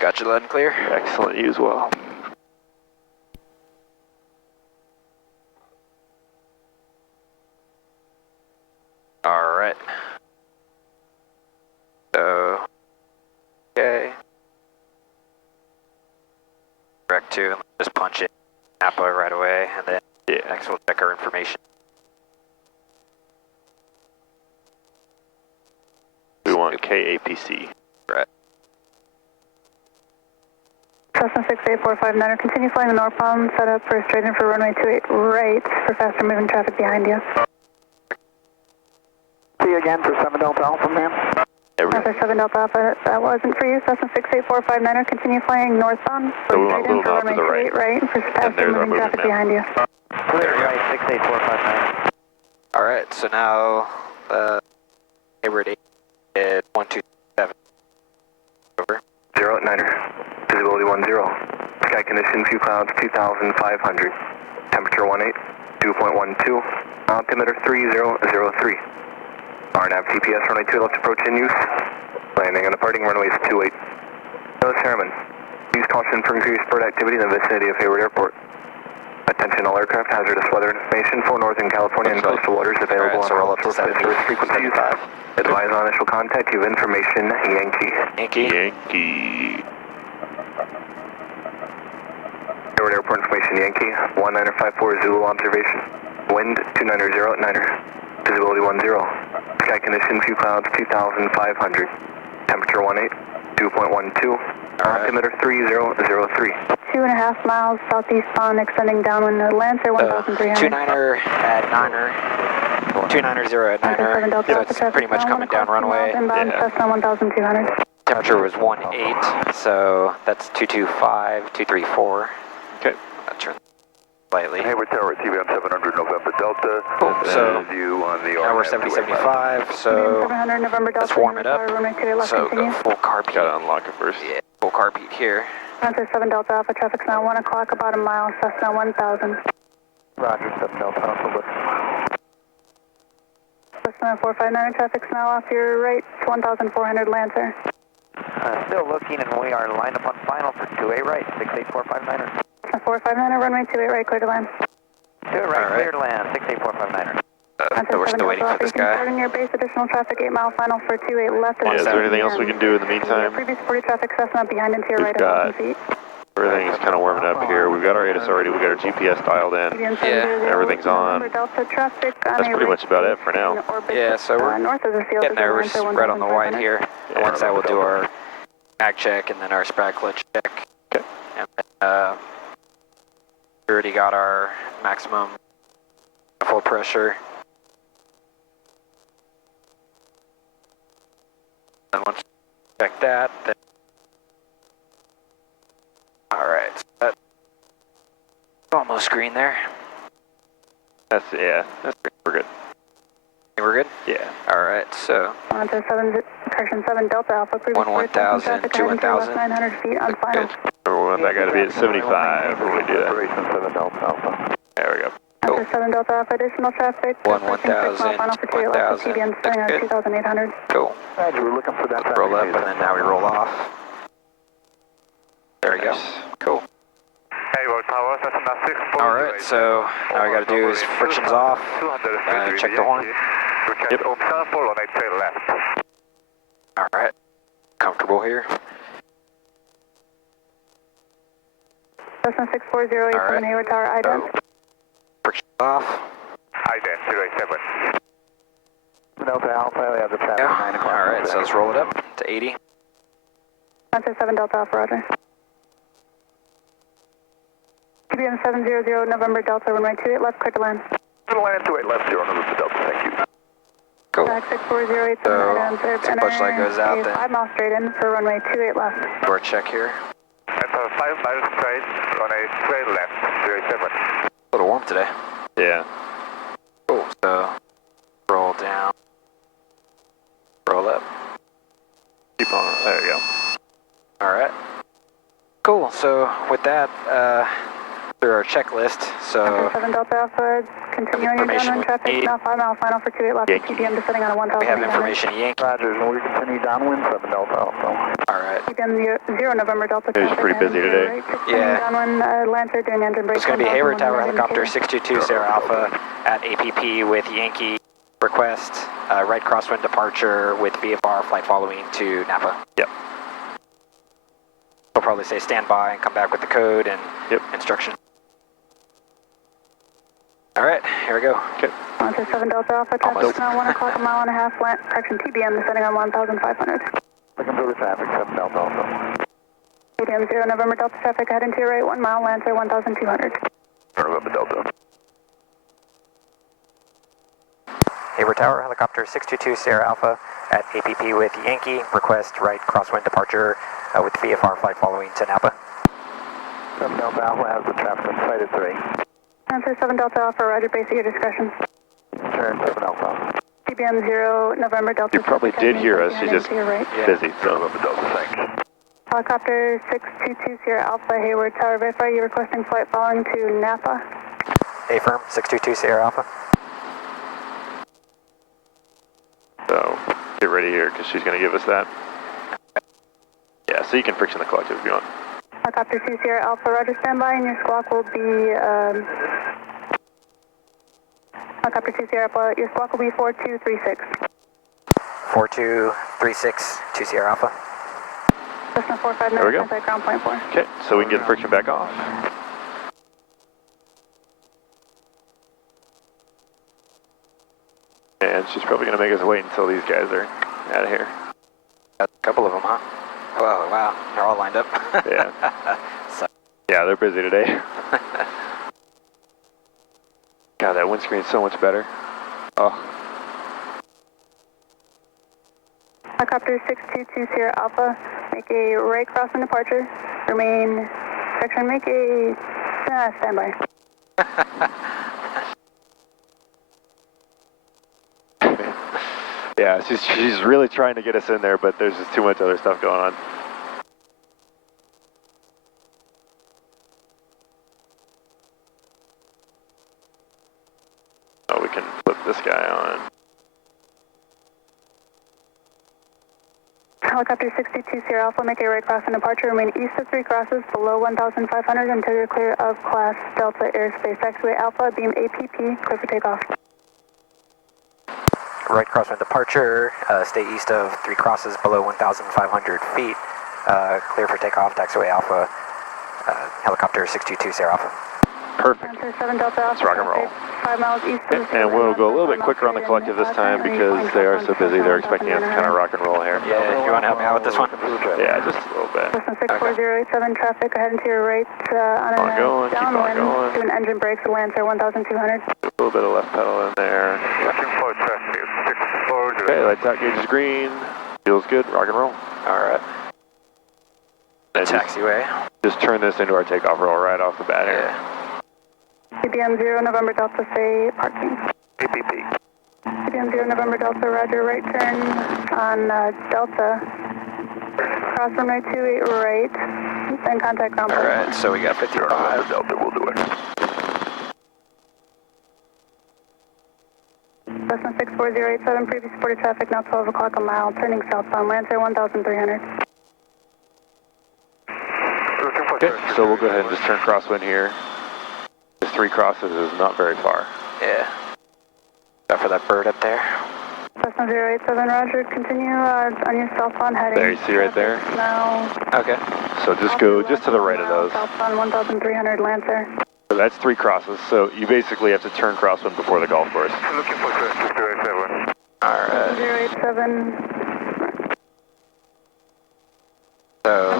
Got you loud and clear. Excellent, you as well. All right. So, okay. Direct to, just punch it Napa right away, and then next we'll check our information. We want KAPC. Right. Cessna 68459, continue flying the northbound, set up for straight in for runway 28 right for faster moving traffic behind you. See you again for 7 Delta Alpha, ma'am. Cessna 7 Delta Alpha, that wasn't for you. Cessna 68459, continue flying northbound, So we straight want in for runway 28 right for faster moving traffic behind you. Clear right, 68459. All right, so now neighborhood 8 is 127. Over. 089er, visibility 10. Sky conditions, few clouds 2,500. Temperature 18, 2.12. Altimeter 3003. RNAV TPS runway 2 left approach in use. Landing and departing runways 28. Notice Airman. Use caution for increased bird activity in the vicinity of Hayward Airport. Attention all aircraft, hazardous weather information for Northern California and coastal waters available on all short flight service frequencies. Advise on initial contact, you have information, Yankee. Yankee. Hayward Airport information, Yankee. 1954 Zulu observation. Wind 290-9er. Visibility 10. Sky conditions, few clouds 2,500. Temperature 18, 2.12. Altimeter 3003. 2.5 miles southeastbound, extending downwind to Lancer 1,300. 29er at 9er. 290 at 9er. So it's pretty much coming down runway. Inbound Cessna 1,200. Temperature was 18, so that's 225, 234. Okay. Turn slightly. Hayward Tower, TV on 700 November Delta. Cool. So you on the now we're 70-75, so 700 November Delta. let's warm it up. So go full carb heat. Gotta unlock it first. Yeah, full carb heat here. Cessna 7 Delta Alpha, traffic's now 1 o'clock, about a mile, Cessna 1000. Roger, 7 Delta Alpha. Cessna 459, traffic's now off your right, 1,400 Lancer. Still looking, and we are lined up on final for 2A right, 68459er. Cessna 459, runway 28 right, clear to land. 2 right, clear to land, 68459er. We're still waiting for this guy. Starting your base, additional traffic, 8 mile final for 28 left. Yeah, is there anything else we can do in the meantime? Previous 40 traffic, Cessna behind into your right, 1,000 feet. Everything is kind of warming up here. We've got our ATIS already. We've got our GPS dialed in. Yeah. Everything's on. That's pretty much about it for now. Yeah, so we're getting there. We're spread on the white here. And once that, we'll do our mag check and then our spracklet check. Okay. And then, we already got our maximum full pressure. And once we check that, then alright, so that's almost green there. That's green. We're good. We're good? Yeah. Alright, so 7 Delta Alpha, previous 1,000 to 1,000. 900 feet on final. We want that guy to be at 75 when we do that. 7 Delta Alpha. There we go. Cool. 7 Delta Alpha, additional traffic. 1,000, Final for 2 left, 1,000. TBM starting That's at good. 2,800. Cool. Roger, we're looking for that traffic. Roll up and then now we roll off. There we go. Cool. Hayward Tower, Cessna 6. Alright, so now we gotta do is frictions off. Check the horn. Yep. Observe follow, tail left. Alright. Comfortable here. Cessna 640, All right. Hayward Tower, ident. Friction off. Ident 07. Delta Alpha, we have the traffic Yeah. 9 o'clock. Alright, so let's roll it up to 80. Cessna 7 Delta Alpha, roger. TBM 700, November Delta, runway 28 left, clear to land. Land 28 left, 0 November Delta, thank you. Cool. Track 6408, So, once the push light goes out, then 5 miles straight in for runway 28 left. do our check here. And for 5 miles straight, on a straight left, 07. A little warm today. Yeah. Cool. So, roll down. Roll up. Keep on. There you go. Alright. Cool. So, with that, through our checklist, so 7 Delta Alpha, Continuing your downwind traffic, now 5 mile final for 28 left, TPM descending on a 1,000. We have information, Yankee. Roger, and we continue downwind 7 Delta also. Alright. TPM 0 November Delta. It was pretty busy today. Yeah. Downwind, Lancer doing engine brake. It's going to be Hayward Tower helicopter 622 Sierra Alpha at APP with Yankee. Request right crosswind departure with VFR flight following to Napa. Yep. We'll probably say stand by and come back with the code and instruction. Alright, here we go. Okay. Lancer 7 Delta Alpha, traffic now 1 o'clock, a mile and a half, correction TBM descending on 1,500. Looking for the traffic, 7 Delta also. TBM 0 November Delta traffic heading to your right, 1 mile, Lancer 1,200. November Delta. Hayward Tower helicopter 622 Sierra Alpha at APP with Yankee. Request right crosswind departure with VFR flight following to Napa. 7 Delta Alpha has the traffic on site at 3. Lancer 7 Delta Alpha, roger, base at your discretion. Turn 7 Alpha. TBM 0 November Delta. You probably did hear us, you're just busy, so. November Delta, thanks. Helicopter 622 Sierra Alpha, Hayward Tower, verify you requesting flight following to Napa. A-firm 622 Sierra Alpha. So, get ready here, because she's going to give us that. Yeah, so you can friction the collective if you want. Helicopter 2 Sierra Alpha, roger, standby, and your squawk will be, Helicopter 2 Sierra Alpha, your squawk will be 4236. 4236 to Sierra Alpha. Cessna 45 There we go. inside ground point 4. Okay, so we can get the friction back off. And she's probably going to make us wait until these guys are out of here. A couple of them, huh? Whoa, wow, they're all lined up. Yeah. Yeah, they're busy today. God, that windscreen's so much better. Oh. Helicopter 622 Sierra Alpha, make a right crossing departure, remain, section, make a, standby. Yeah, she's really trying to get us in there, but there's just too much other stuff going on. Oh, we can flip this guy on. Helicopter 622 Sierra Alpha, make a right crossing departure, remain east of 3 crosses, below 1,500 until you're clear of class Delta airspace. Taxiway Alpha, beam APP, clear for takeoff. Right crosswind departure, stay east of 3 crosses below 1,500 feet. Clear for takeoff, taxiway Alpha, helicopter 622 Sierra Alpha. Perfect. Lancer 7 Delta Alpha, Let's rock and roll. 5 miles east of the And we'll go a little bit quicker on the collective this time because they are so busy. They're expecting us to kind of rock and roll here. Yeah, you want to help me out with this one? Yeah, just a little bit. Cessna 64087 traffic, heading to your right on Keep on going, a keep on downwind, going. doing engine brakes at Lancer 1,200. A little bit of left pedal in there. Okay, lights out, gauge is green. Feels good, rock and roll. Alright. And Taxiway. just turn this into our takeoff roll right off the bat here. CBM 0 November Delta, say parking. PPP. CBM 0 November Delta, roger, right turn on Delta. Cross runway 28 right, then contact ground point. Alright, so we got 55. Delta, we'll do it. Cessna 64087, previous reported traffic, now 12 o'clock a mile, turning southbound, Lancer 1,300. Okay, so we'll go ahead and just turn crosswind here. Just 3 crosses is not very far. Yeah. Got for that bird up there. Cessna 087, roger, continue on your southbound heading. There, you see right there? Now. Okay. So just go just to the right of those. Southbound 1,300, Lancer. So that's 3 crosses, so you basically have to turn crosswind before the golf course. Looking for 087. Alright. 087. So,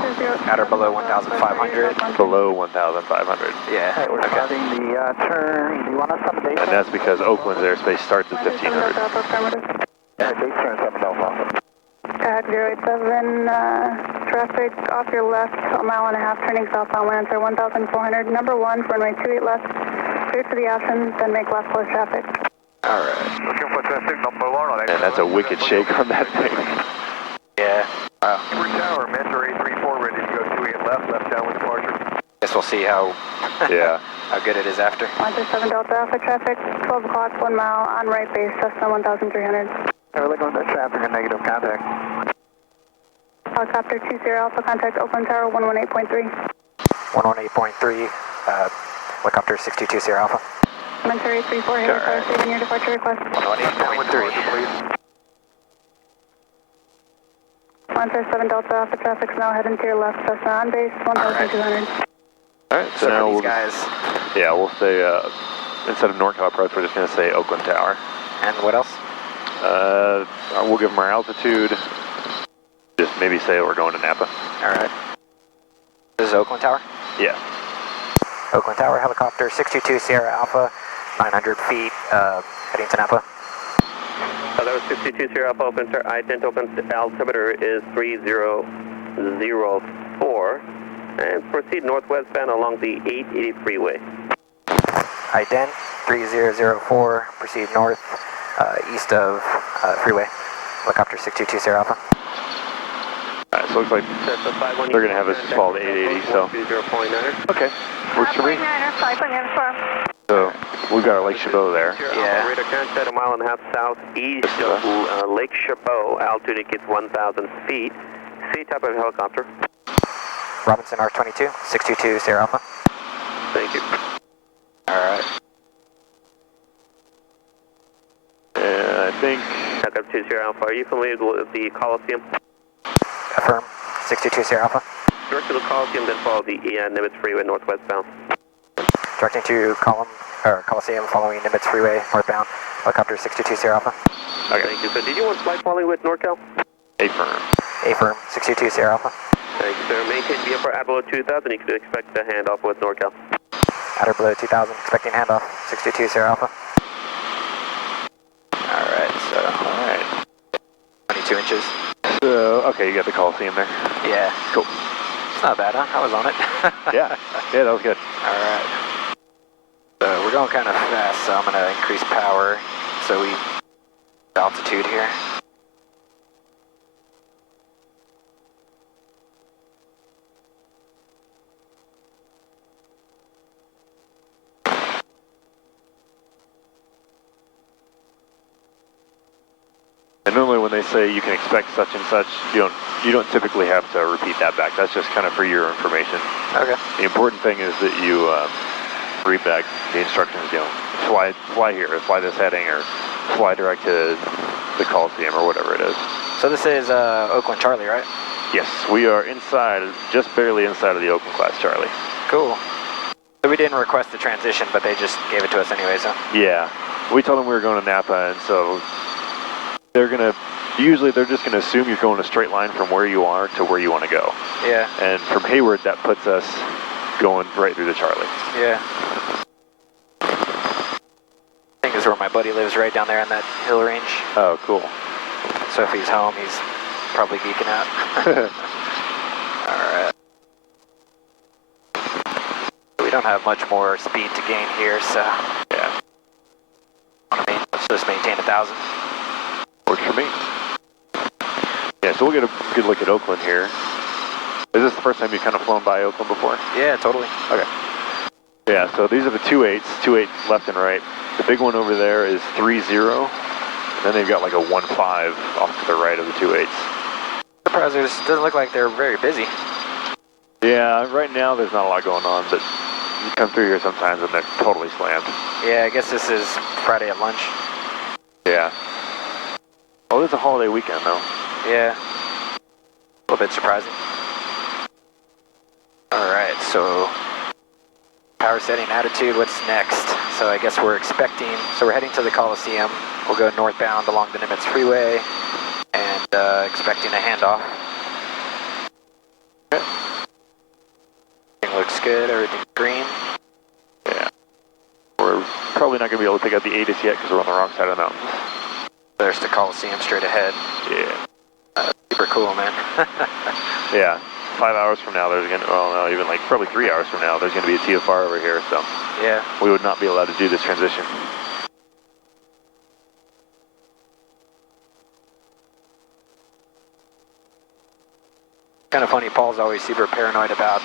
at or below 1,500? Below 1,500. Yeah. Alright, we're starting the turn. Do you want us on the base? And that's because Oakland's airspace starts at 1,500. Yeah, base turn 7 Delta. Tag 087, traffic off your left, a mile and a half, turning southbound, Lancer 1,400. Number 1, runway 28 left, clear to the option, then make left close traffic. Alright. Looking for traffic number 1 on And that's a wicked shake on that thing. Yeah. Wow. Hayward Tower, Mentor 834, ready to go 28 left downwind departure. Guess we'll see how Yeah. how good it is after. Monster 7 Delta Alpha traffic, 12 o'clock, 1 mile, on right base, Cessna 1300. We're looking at that traffic and negative contact. Helicopter 20 Alpha, contact Oakland Tower 118.3. 118.3, helicopter 6220 Alpha. Commentary 34, Haley Tower, saving your departure request. 118.3. Monster 7 Delta Alpha traffic's now heading to your left, Cessna on base, 1200. Alright, so So now for we'll, these guys, yeah, we'll say, instead of NorCal approach, we're just going to say Oakland Tower. and what else? We'll give them our altitude. Just maybe say we're going to Napa. Alright. This is Oakland Tower? Yeah. Oakland Tower, helicopter 622 Sierra Alpha, 900 feet, heading to Napa. That was 62 Sierra Alpha, ident open altimeter is 3004, and proceed northwestbound along the 880 freeway. Ident 3004, proceed north, east of freeway, helicopter 622 Sierra Alpha. Alright, so it looks like they're going to have us follow the 880, so. Okay, works for me. 5.94. So, we've got our Lake Chabot there. Yeah. Radar contact a mile and a half southeast of Lake Chabot, altitude gets 1,000 feet. C type of helicopter. Robinson R22, 622 Sierra Alpha. Thank you. Alright. And I think, Backup 2 Sierra Alpha, are you familiar with the Coliseum? Affirm, 622 Sierra Alpha. Direct to the Coliseum, then follow the Nimitz Freeway northwestbound. Directing to Coliseum, following Nimitz Freeway, northbound, helicopter 622 Sierra Alpha. okay, Thank you. So did you want flight following with NorCal? affirm. Affirm, 622 Sierra Alpha. Thank you, sir. Maintain VFR at below 2,000. You can expect a handoff with NorCal. Outer below 2000, expecting handoff, 622 Sierra Alpha. Alright, so, Alright. 22 inches. So, okay, you got the Coliseum there. Yeah. Cool. It's not bad, huh? I was on it. Yeah, yeah, that was good. Alright. So we're going kind of fast, so I'm going to increase power so we altitude here. And normally when they say you can expect such and such, you don't typically have to repeat that back. That's just kind of for your information. Okay. The important thing is that you read back the instructions, fly here, fly this heading, or fly direct to the Coliseum, or whatever it is. So this is Oakland Charlie, right? Yes, we are inside, just barely inside of the Oakland class Charlie. Cool. So we didn't request the transition, but they just gave it to us anyways, huh? Yeah, we told them we were going to Napa, and so usually they're just going to assume you're going a straight line from where you are to where you want to go. Yeah. And from Hayward, that puts us going right through the Charlie. Yeah. I think this is where my buddy lives, right down there in that hill range. Oh, cool. So if he's home, he's probably geeking out. Alright. We don't have much more speed to gain here, so Yeah, let's just maintain 1,000. works for me. Yeah, so we'll get a good look at Oakland here. Is this the first time you've kind of flown by Oakland before? Yeah, totally. Okay. Yeah, so these are the 2.8s, 2.8 left and right. The big one over there is 3.0, and then they've got like a 1.5 off to the right of the 2.8s. Surprisers, doesn't look like they're very busy. Yeah, right now there's not a lot going on, but you come through here sometimes and they're totally slammed. Yeah, I guess this is Friday at lunch. Yeah. Well, it's a holiday weekend though. Yeah. A little bit surprising. Alright, so power setting, attitude, what's next? So I guess we're expecting, so we're heading to the Coliseum. We'll go northbound along the Nimitz Freeway and expecting a handoff. Okay. Everything looks good, everything's green. Yeah. We're probably not going to be able to pick up the ATIS yet because we're on the wrong side of the mountain. There's the Coliseum straight ahead. Yeah. Super cool, man. Yeah. 5 hours from now, there's going to, well, no, even like probably 3 hours from now, there's going to be a TFR over here, so Yeah. we would not be allowed to do this transition. Kind of funny, Paul's always super paranoid about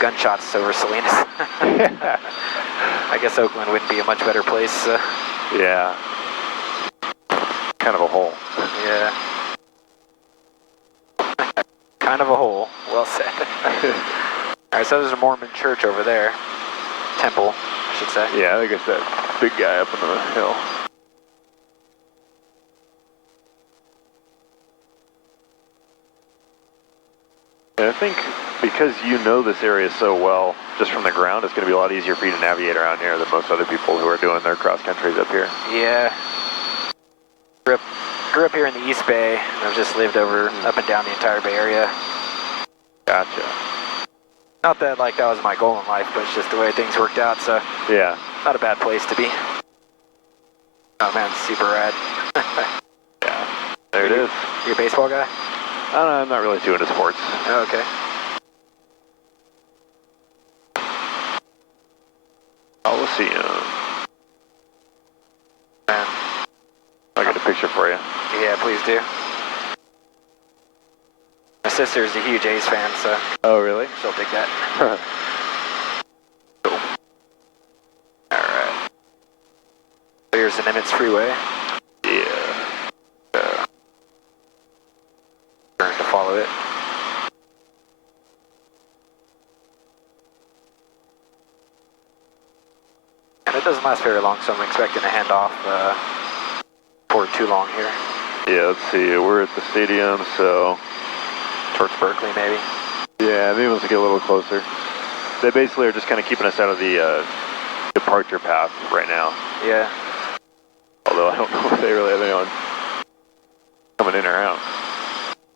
gunshots over Salinas. I guess Oakland wouldn't be a much better place. Yeah. Kind of a hole. Yeah. Kind of a hole. Well said. Alright, so there's a Mormon church over there. Temple, I should say. Yeah, I think it's that big guy up on the hill. And I think because you know this area so well, just from the ground, it's going to be a lot easier for you to navigate around here than most other people who are doing their cross countries up here. Yeah. Grew up here in the East Bay, and I've just lived over up and down the entire Bay Area. Gotcha. Not that like that was my goal in life, but it's just the way things worked out, so Yeah. not a bad place to be. Oh man, super rad. Yeah. There it is. You a baseball guy? I don't know, I'm not really too into sports. Oh, okay. Coliseum. Man. I'll get a picture for you. Yeah, please do. My sister's a huge A's fan, so Oh, really? she'll dig that. Cool. Alright. So here's the Nimitz Freeway. Yeah. Turn to follow it. And it doesn't last very long, so I'm expecting to hand off for too long here. Yeah, let's see. We're at the stadium, so Towards Berkeley, maybe. yeah, maybe let's get a little closer. They basically are just kind of keeping us out of the departure path right now. Yeah. Although I don't know if they really have anyone coming in or out.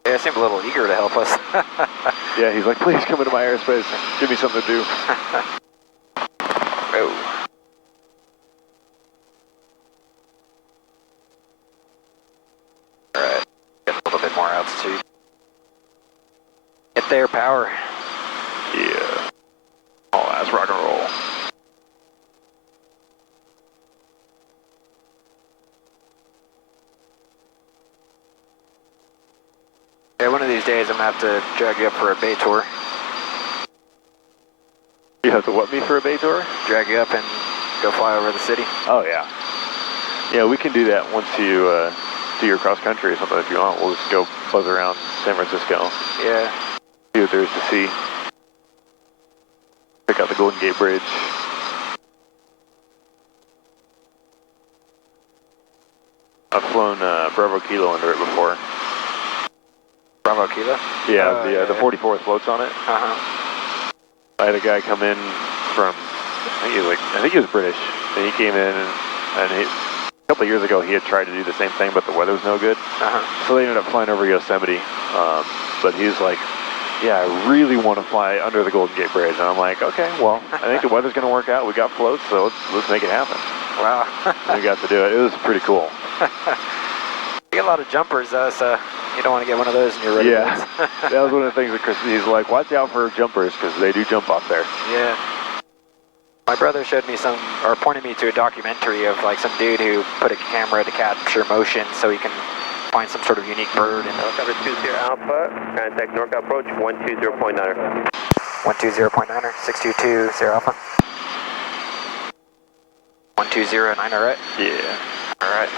Yeah, seemed a little eager to help us. Yeah, he's like, please come into my airspace. Give me something to do. Oh. Alright. Get a little bit more altitude. Get there, power. Yeah. All ass rock and roll. Yeah, one of these days I'm gonna have to drag you up for a bay tour. You have to what me for a bay tour? Drag you up and go fly over the city. Oh, yeah. Yeah, we can do that once you do your cross country or something if you want. We'll just go buzz around San Francisco. Yeah. See what there is to see. Check out the Golden Gate Bridge. I've flown Bravo Kilo under it before. Bravo Kilo? Yeah, the 44th floats on it. Uh-huh. I had a guy come in from, I think he was British, and he came in and a couple of years ago he had tried to do the same thing, but the weather was no good. Uh-huh. So they ended up flying over Yosemite, but he was like, yeah, I really want to fly under the Golden Gate Bridge. And I'm like, okay, well, I think the weather's going to work out. We got floats, so let's make it happen. Wow. And we got to do it. It was pretty cool. You get a lot of jumpers, though, so you don't want to get one of those in your regular Yeah, that was one of the things that Chris, he's like, watch out for jumpers, because they do jump off there. Yeah. My brother showed me or pointed me to a documentary of like some dude who put a camera to capture motion so he can find some sort of unique bird. And Cover 20 Alpha, contact NorCal approach 120.9. 120.9er, 622 Alpha. 1209, all right? Yeah. All right.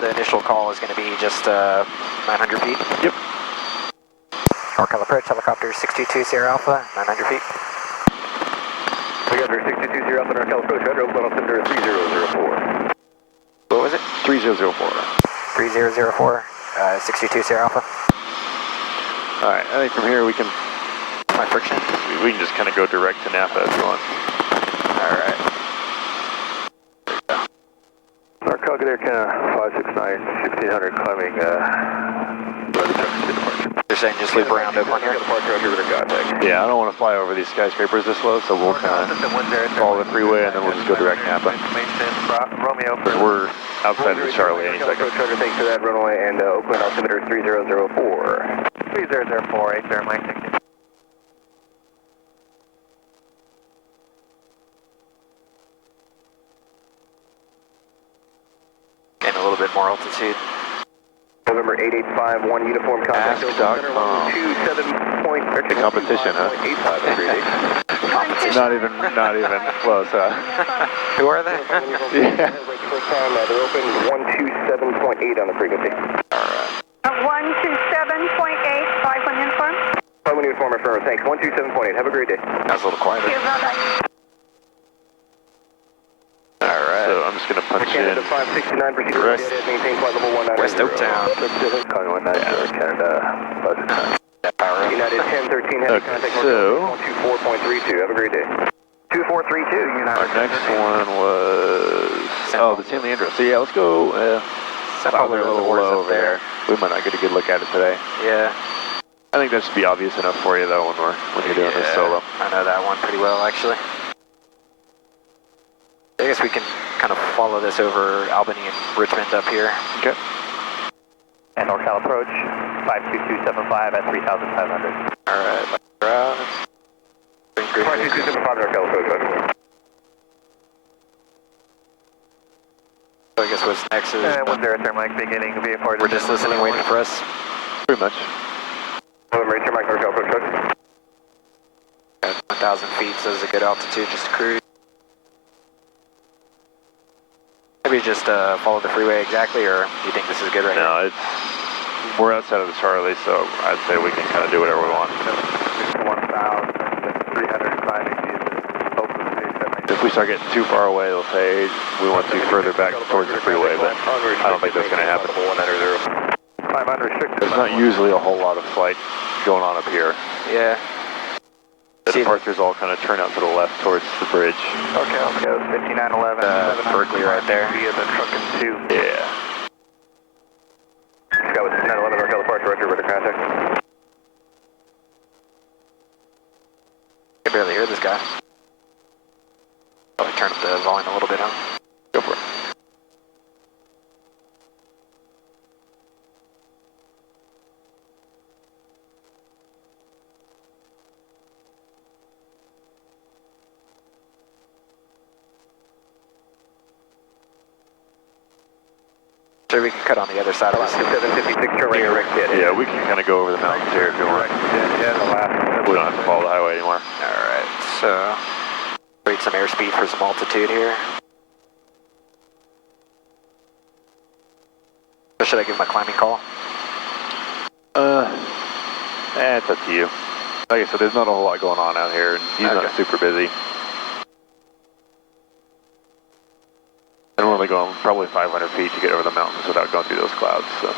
The initial call is going to be just 900 feet. Yep. NorCal approach, helicopter 622 Alpha, 900 feet. We got 622 Alpha, NorCal approach, radar open altimeter 3004. What was it? 3004. 3004, 622 Alpha. All right, I think from here we can Friction. We can just kind of go direct to Napa if you want. All right. NorCal, get Air Canada 569, 1600, climbing, You're saying just loop around Oakland here? Yeah, I don't want to fly over these skyscrapers this low, so we'll kind of follow the freeway and then we'll just go direct Napa. Because we're outside of Charlie any second. Thanks for that, runway, and Oakland altimeter 3004. 3004, 8 there, Mike. Getting a little bit more altitude. November November 8851, uniform contact. Ask.com. 27 point, Competition, huh? 85. Not even close, huh? Who are they? Yeah. They're open 127.8 on the frequency. 127.8, 5 uniform. 5 uniform affirmative, thanks. 127.8, have a great day. That was a little quieter. Alright. So I'm just going to punch Canada in 569, proceed to Rest. maintain flight level 190. West Oaktown. Canada, Power up. United 1013, heavy Okay, contact, so- 124.32, have a great day. 2432, United. Our next one was... Oh, the San Leandro. So yeah, let's go... Probably a little low over there. We might not get a good look at it today. Yeah. I think that should be obvious enough for you though when you're doing this solo. I know that one pretty well actually. I guess we can kind of follow this over Albany and Richmond up here. Okay. And NorCal approach, 52275 at 3,500. Alright, we're out. Green, green, green, green. 52275 NorCal approach. So I guess what's next is... And 10 thermite beginning VFR. We're just listening, waiting for us. Pretty much. November 8, NorCal approach. At 1,000 feet, so it's a good altitude just to cruise. Maybe just follow the freeway exactly, or do you think this is good right No, we're outside of the Charlie, so I'd say we can kind of do whatever we want. 1,305 Oakland. If we start getting too far away, they'll say we want to further back towards the freeway, but I don't think that's going to happen. 500 restricted. There's not usually a whole lot of flight going on up here. here? Yeah. The departures all kind of turn out to the left towards the bridge. Okay, let's go. 5911. Berkeley right there. Via the truck and 2. Yeah. Got with 911 NorCal departure, roger, with the contact. I can barely hear this guy. Probably turn up the volume a little bit, huh? Go for it. Sure, we can cut on the other side of this. 756, turn right direct hit. Yeah, we can kind of go over the mountains here if you want. Yeah, the last. We don't have to follow the highway anymore. Alright, so... Wait some airspeed for some altitude here. Or should I give him a climbing call? It's up to you. Like I said, there's not a whole lot going on out here, and he's not super busy. And we're only going probably 500 feet to get over the mountains without going through those clouds, so...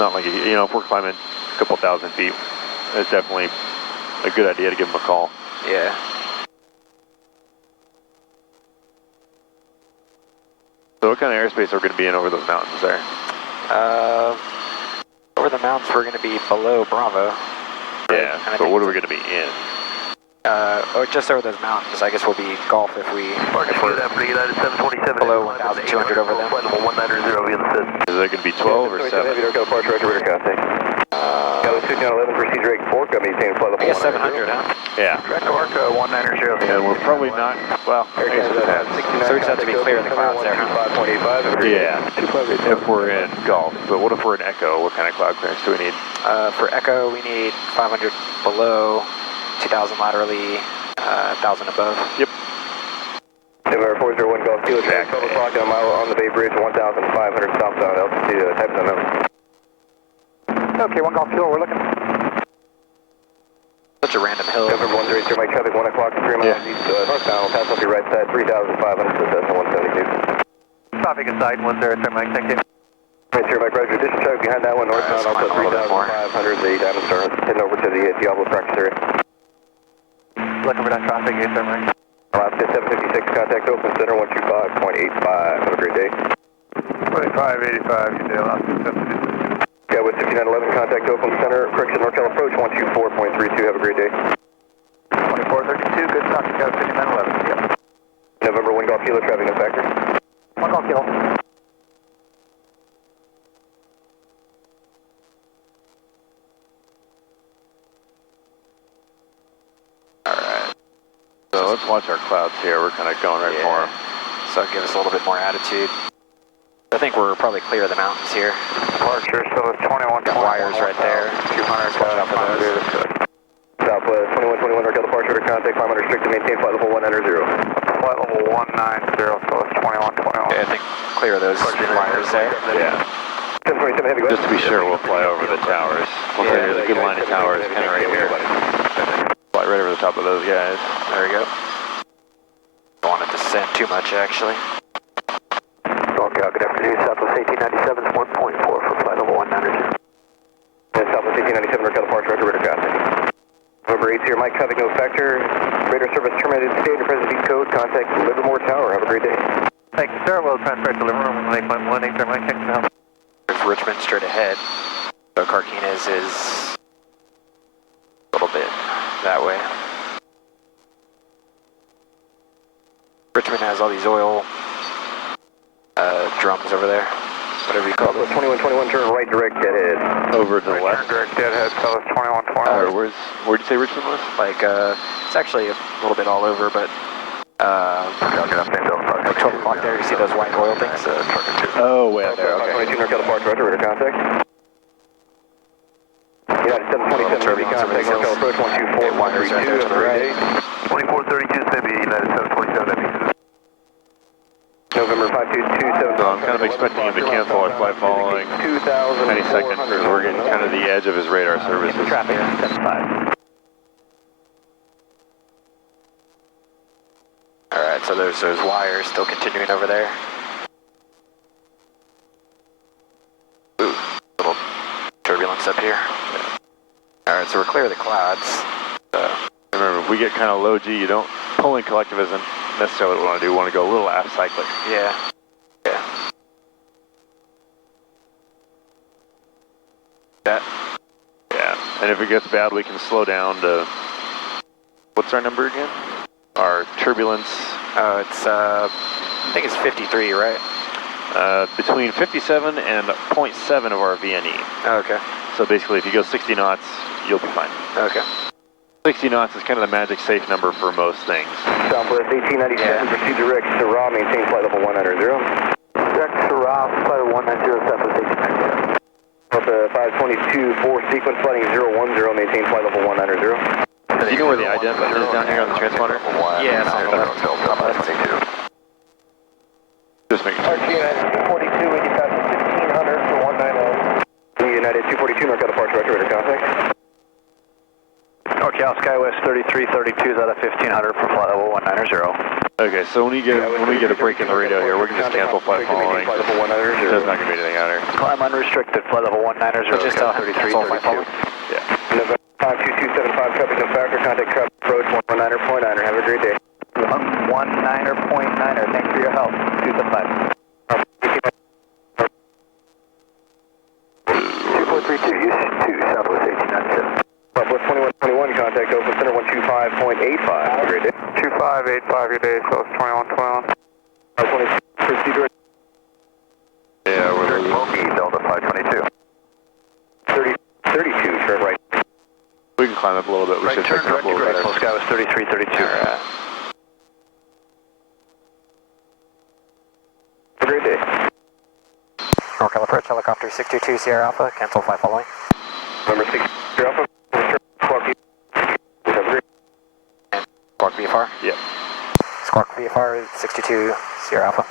Not like, you know, if we're climbing a couple thousand feet, it's definitely a good idea to give him a call. Yeah. So what kind of airspace are we going to be in over those mountains there? Over the mountains, we're going to be below Bravo. Yeah, And I so think what are we going to be in? just over those mountains. I guess we'll be Gulf if we're United 727. below 1,200 over them. 190 via the system. Is it going to be 12 or 7? Heavy NorCal departure, roger, with the contact. Got with 5911, proceed direct 4, got maintain flight level I guess 700, huh? Yeah. Direct Orca 190. And we're probably not, well, I guess it depends. So we just have to be clear of the clouds there, huh? 5.85. Yeah, if we're in Gulf, but what if we're in Echo? What kind of cloud clearance do we need? For Echo, we need 500 below, 2,000 laterally, 1,000 above. Yep. November 401 Gulf, Kilo track, 12 o'clock on a mile on the Bay Bridge, 1,500 southbound altitude, types unknown. Okay, 1 Golf Kilo, we're looking. Such a random hill. November 103, Mike traffic, 1 o'clock, 3 miles east, northbound, pass off your right side, 3,500 to Cessna 172. Traffic inside 10 Mike, thank you. Right here, Mike, roger, additional traffic behind that one, northbound, Alright, also let's climb a little bit more. 3,500, the Diamond Star, heading over to the Diablo practice area. Looking for that traffic, 10 Mike. Alaska 756, contact Oakland Center, 125.85, have a great day. 2585, you did Alaska 756. Got with 5911, contact Oakland Center, correction, NorCal approach, 124.32, have a great day. 2432, good stop, you got 5911, yep. November 1 Golf Kilo, traffic factor. 1 Golf Kilo. Alright. So let's watch our clouds here. We're kind of going right for them. So give us a little bit more attitude. I think we're probably clear of the mountains here. Departure, so it's 21. Got wires right there. 200, watch out for those. Southwest 2121 NorCal departure to contact, climb under strict to maintain flight level 190. Flight level 190, so it's 2121. Okay, I think clear of those wires there. Yeah. 1027 heavy. Just to be sure, we'll fly over the towers. There's a good line of towers kind of right here. Fly right over the top of those guys. There we go. Don't want it to descend too much, actually. NorCal, good afternoon. Southwest 1897 is 1.4 for flight level 190. Southwest 1897 NorCal departure, radar contact. November 8 here, Mike Covic, no factor. Radar service terminated. Stay in your present beat code. Contact Livermore Tower. Have a great day. Thank you, sir. We'll transfer to Livermore 18118, Mike. Thanks for help. There's Richmond straight ahead. So Carquinez is a little bit that way. Richmond has all these oil drums over there, whatever you call it. 2121, turn right direct dead ahead. Over to the left. Turn direct deadhead, so it's 2121. Where'd you say Richmond was? Like, it's actually a little bit all over, but like 12 o'clock there, you see those white oil things? Oh, way out there, okay. 22 NorCal departure, radar contact. Yeah, 727 heavy contact, NorCal approach 124, wires right there to the right. 2432 is maybe United 727 that pieces. November 5227. So I'm kind of expecting him to cancel our flight following any second, because we're getting kind of the edge of his radar services. Traffic, 75. Alright, so there's those wires still continuing over there. Ooh, little turbulence up here. Alright, so we're clear of the clouds. Remember, if we get kind of low G, you don't, pulling collective isn't necessarily what we want to do. We want to go a little aft cyclic. Yeah. Yeah. That. Yeah, and if it gets bad, we can slow down to, what's our number again? Our turbulence. It's, I think it's 53, right? Between 57 and 0.7 of our VNE. Oh, okay. So basically, if you go 60 knots, you'll be fine. Okay. 60 knots is kind of the magic safe number for most things. Southwest 1897, proceed direct Stroh, maintain flight level 190. Direct Stroh, flight 190, Southwest 1897. Delta 522, 4 sequence flighting 010, maintain flight level 190. Do you know where the ident button is down here on the transponder? Yeah, it's on the left. Just making sure. United 242, 85 1500 for 190. United 242, NorCal departure, radar contact. NorCal Skywest 3332 is out of 1500 for flight level 190. Okay, so when we get a break in the radio here, we can just cancel flight following. There's not going to be anything out here. Climb unrestricted, flight level 190. But just cancel flight following? Yeah. November 52275, traffic no factor, contact traffic approach 190.9er. Have a great day. 190.9er, thanks for your help. 275. 2432, use 2, Southwest 1897. Southwest 2121, contact Oakland Center 125.85. Have a great day. 2585, good day, so it's 2121. 520, proceed direct. Yeah, we're Monkey, Delta 522. 32, turn right. we can climb up a little bit. We should pick it up a little better. Skywest 3332. Alright. Have a great day. NorCal approach, helicopter 622 Sierra Alpha, cancel flight following. Number 6, Alpha. Squawk VFR? Yeah. Squawk VFR 622 Sierra Alpha.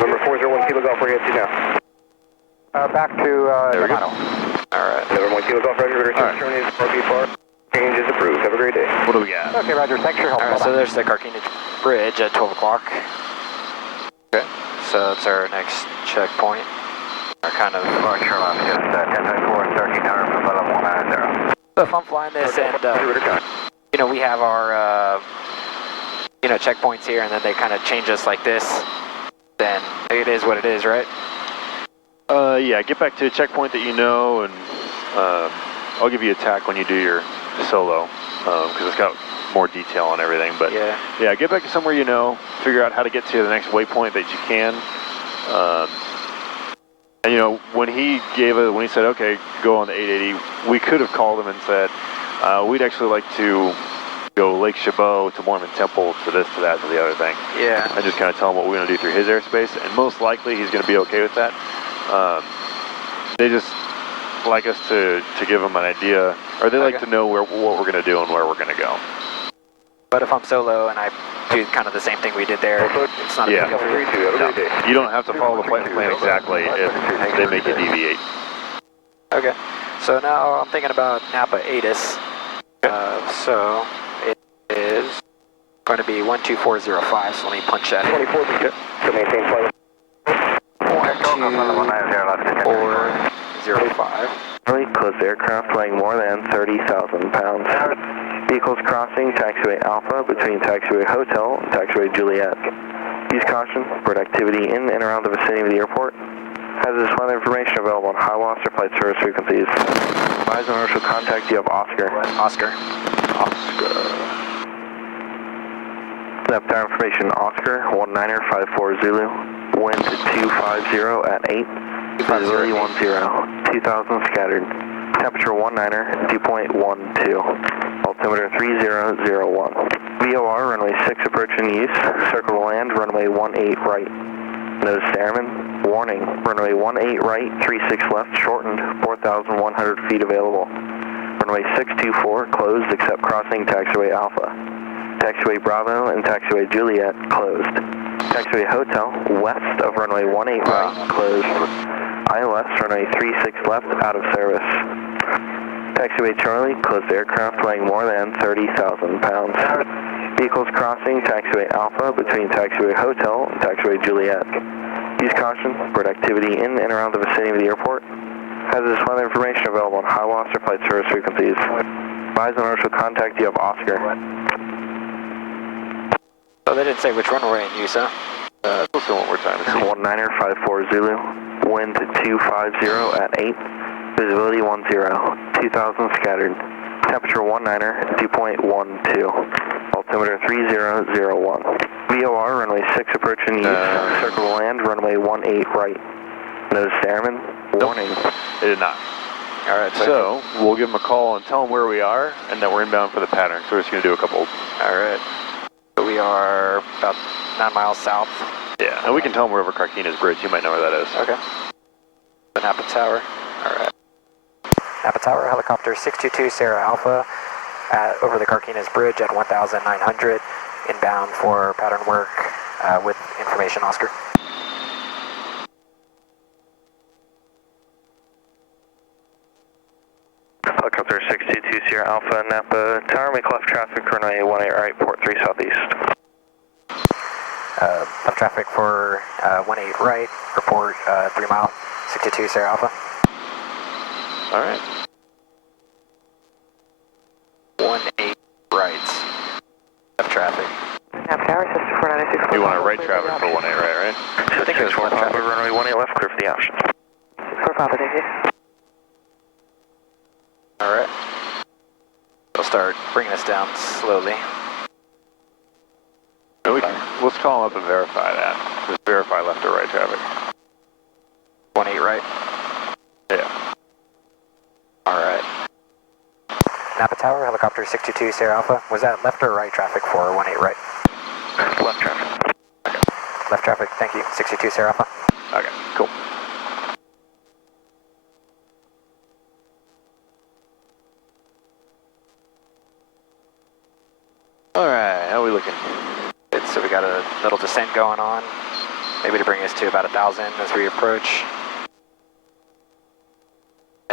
Number 401 Kilo Golf, where you head to now? Back to There we go. Yamato. Alright. Number 1 Kilo Golf, Roger, radar service terminated, RP change is approved. Have a great day. What do we got? Okay, Roger, thanks for your help. Alright, so there's the Carquinez Bridge at 12 o'clock. Okay. So that's our next checkpoint. Our kind of... Departure left, yes, 1024, 1300 for flight level 190. So if I'm flying this and, you know, we have our, you know, checkpoints here and then they kind of change us like this, then it is what it is, right? Yeah, get back to a checkpoint that you know, and I'll give you a tack when you do your solo, because it's got more detail on everything. But yeah, get back to somewhere you know, figure out how to get to the next waypoint that you can. And you know, when he said, okay, go on the 880, we could have called him and said, we'd actually like to go Lake Chabot to Mormon Temple to this, to that, to the other thing. Yeah. I just kind of tell him what we're going to do through his airspace, and most likely he's going to be okay with that. They just like us to give them an idea, or they like to know what we're going to do and where we're going to go. But if I'm solo and I do kind of the same thing we did there, it's not a big deal for you. No, you don't have to follow the plan exactly if they make you deviate. Okay. So now I'm thinking about Napa ATIS. So it is going to be 12405, so let me punch that in. 24, so maintain flight. 12405. Closed aircraft weighing more than 30,000 pounds. Vehicles crossing taxiway Alpha between taxiway Hotel and taxiway Juliet. Use caution, bird activity in and around the vicinity of the airport. Hazardous weather information available on HIWAS or flight service frequencies. Advise on initial contact, you have Oscar. Oscar. Tower information, Oscar, 1954 Zulu. Wind 250 at 8. Visibility 10. 2000 scattered. Temperature 19er, dew point 12. Altimeter 3001. VOR, runway 6 approach in use. Circle to land, runway 18 right. Notice airman. Warning, runway 18 right, 36 left, shortened, 4,100 feet available. Runway 624 closed except crossing taxiway Alpha. Taxiway Bravo and taxiway Juliet closed. Taxiway Hotel west of runway 18 right closed. ILS runway 36 left out of service. Taxiway Charlie closed aircraft weighing more than 30,000 pounds. Vehicles crossing taxiway Alpha between taxiway Hotel and taxiway Juliet. Use caution, bird activity in and around the vicinity of the airport. Hazardous weather information available on HIWAS or flight service frequencies. Advise on initial contact, you have Oscar. So they didn't say which runway in use, huh? Listen one more time. 1954 Zulu. Wind 250 at 8. Visibility 10. 2000 scattered. Temperature 19er, dew point 12. Altimeter 3001. VOR, runway 6 approach in use. Circle to land, runway 18 right. Notice airman. Warning. They did not. Alright, So we'll give them a call and tell them where we are and that we're inbound for the pattern. So we're just going to do a couple. Alright. So we are about 9 miles south. Yeah, and we can tell them we're over Carquinez Bridge. You might know where that is. Okay. The Napa Tower. Alright. Napa Tower, helicopter 622 Sierra Alpha over the Carquinez Bridge at 1,900. Inbound for pattern work with information, Oscar. Helicopter 622 Sierra Alpha, Napa Tower, make left traffic, runway 18 right, port 3 southeast. Left traffic for 18 right, report 3 mile, 622 Sierra Alpha. Alright. 18 right, left traffic. Napa Tower, system 496. You want a right traffic for 18 right? I think it was left traffic. Runway 18 left, clear for the option. 4 thank you. Alright. We'll start bringing us down slowly. Let's call them up and verify that. Just verify left or right traffic. 18 right. Yeah. Alright. Napa Tower, helicopter 622 Sierra Alpha. Was that left or right traffic for 18 right? Left traffic. Okay. Left traffic, thank you. 622 Sierra Alpha. Okay, cool. Alright, how are we looking? So we got a little descent going on, maybe to bring us to about 1,000 as we approach.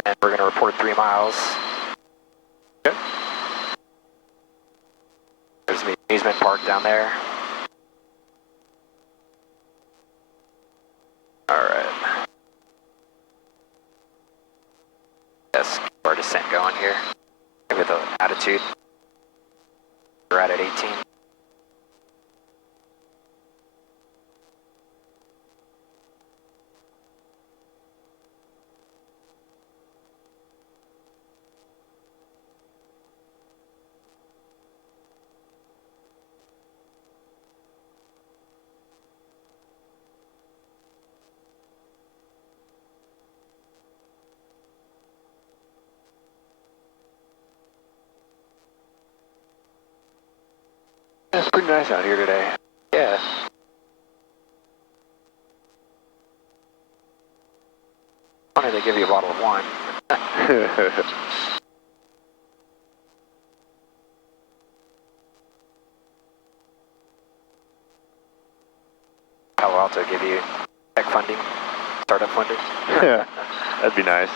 And we're going to report 3 miles. Okay. There's the amusement park down there. Alright. Yes, keep our descent going here. With the attitude. We're at 18. It's pretty nice out here today. Yeah. Funny they give you a bottle of wine. Palo Alto give you tech funding, startup funding. Yeah, that'd be nice.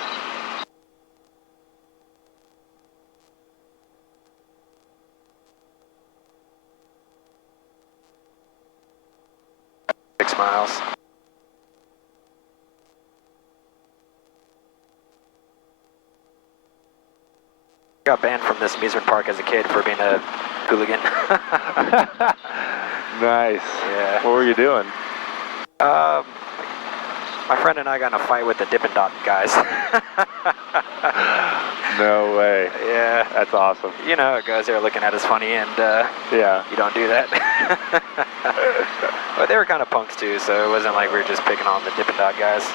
Six miles. Got banned from this amusement park as a kid for being a hooligan. Nice. Yeah. What were you doing? My friend and I got in a fight with the Dippin' Dot guys. No way. Yeah. That's awesome. You know how it goes, they were looking at us funny and Yeah. you don't do that. But they were kind of punks too, so it wasn't like we were just picking on the Dippin' Dot guys.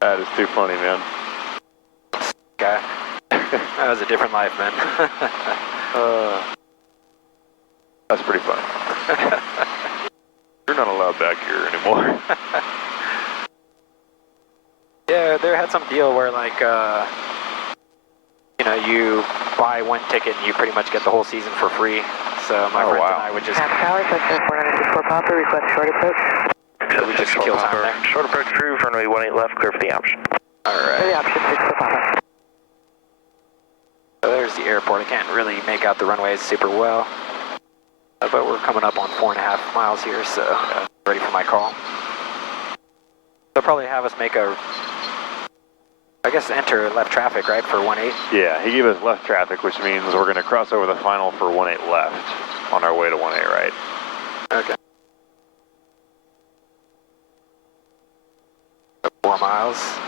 That is too funny, man. Guy. That was a different life, man. That's pretty funny. You're not allowed back here anymore. Yeah, there had some deal where like, you know, you buy one ticket and you pretty much get the whole season for free. So my friends and I would just... Tower, Cessna 494 Papa, request short approach. So we just kill time there. Short approach crew, runway 18 left, clear for the option. For Alright. the option, 6 for Papa. So there's the airport. I can't really make out the runways super well. But we're coming up on 4.5 miles here, so ready for my call. They'll probably have us make a, I guess, enter left traffic, right, for 18? Yeah, he gave us left traffic, which means we're going to cross over the final for 18 left on our way to 18 right. Okay. 4 miles.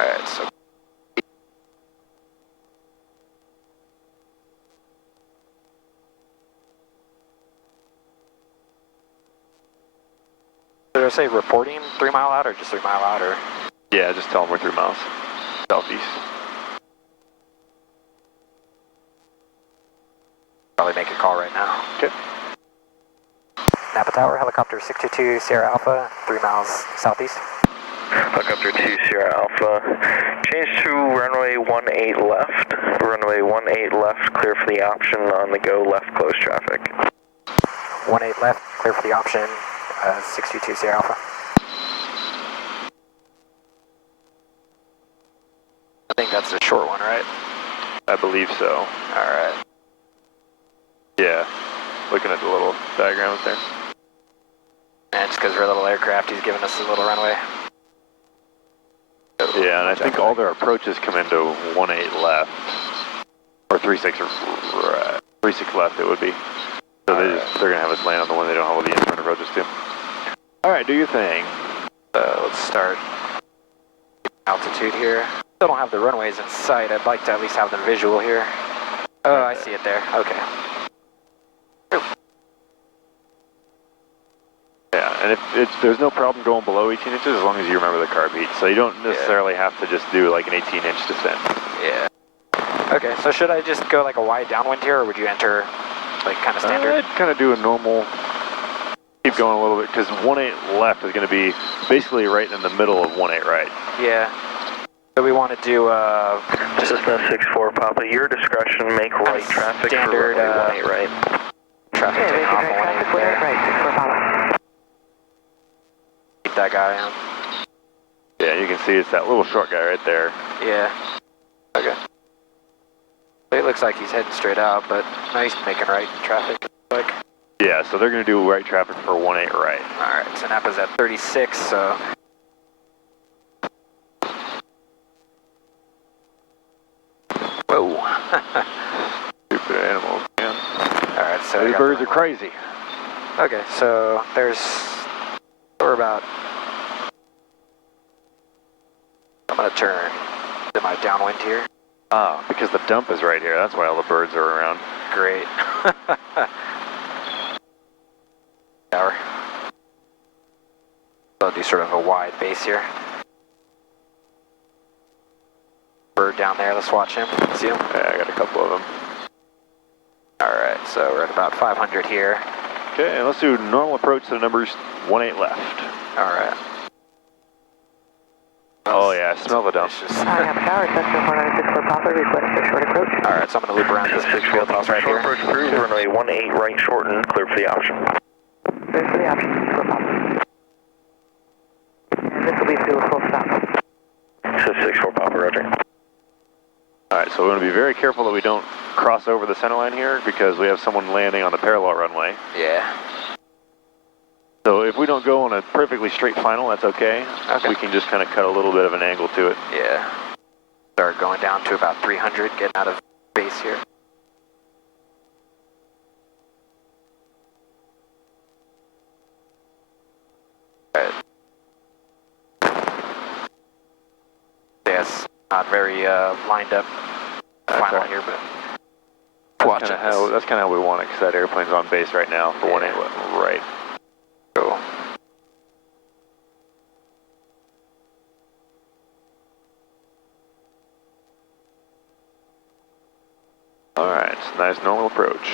Alright, so did I say reporting 3 mile out or just 3 mile out or? Yeah, just tell him we're 3 miles southeast. Probably make a call right now. Okay. Napa Tower, helicopter 622 Sierra Alpha, 3 miles southeast. Helicopter 2 Sierra Alpha. Change to runway 18 left. Runway 18 left, clear for the option on the go, left close traffic. 18 left, clear for the option, 622 Sierra Alpha. I think that's the short one, right? I believe so. Alright. Yeah, looking at the little diagram up there. And just because we're a little aircraft, he's giving us a little runway. Yeah, and I think all their approaches come into 18 left. Or 36 right. 36 left it would be. So they're going to have us land on the one they don't have all the instrument approaches to. Alright, do your thing. Let's start altitude here. Still don't have the runways in sight. I'd like to at least have them visual here. Oh, I see it there. Okay. Yeah, and if there's no problem going below 18 inches as long as you remember the carb heat. So you don't necessarily have to just do like an 18-inch descent. Yeah. Okay, so should I just go like a wide downwind here, or would you enter like kind of standard? I'd kind of do a normal, keep going a little bit, because 18 left is going to be basically right in the middle of 18 right. Yeah. So we want to do Just a 6-4 Papa, your discretion, make right traffic standard for runway 18 right. traffic taking off on 18 there. Right, 6 for Papa. Keep that guy on. Yeah, you can see it's that little short guy right there. Yeah. Okay. It looks like he's heading straight out, but no, he's making right traffic. Like. Yeah, so they're going to do right traffic for 18 right. Alright, so Napa's at 36, so... Whoa. Stupid animals, man. Alright, so... These birds are crazy. Okay, so there's... We're about... I'm going to turn to my downwind here. Ah, because the dump is right here. That's why all the birds are around. Great. Tower. So I'll do sort of a wide base here. Bird down there, let's watch him. See him? Yeah, I got a couple of them. Alright, so we're at about 500 here. Okay, and let's do normal approach to the numbers 18 left. Alright. Oh yeah, smell the dump. Napa Tower, Cessna 496 Papa, request for short approach. Alright, so I'm going to loop around this big field house right Short here. approach through, runway 18 right shorten, clear for the option. Clear for the option, short Papa. And this will be through a full stop. 64 Papa, roger. Alright, so we're going to be very careful that we don't cross over the center line here because we have someone landing on the parallel runway. Yeah. So if we don't go on a perfectly straight final, that's okay. We can just kind of cut a little bit of an angle to it. Yeah. Start going down to about 300, getting out of base here. Alright. Yes, not very lined up final right. here, but That's kind of how we want it because that airplane's on base right now for 18 right. Cool. Alright, it's a nice normal approach.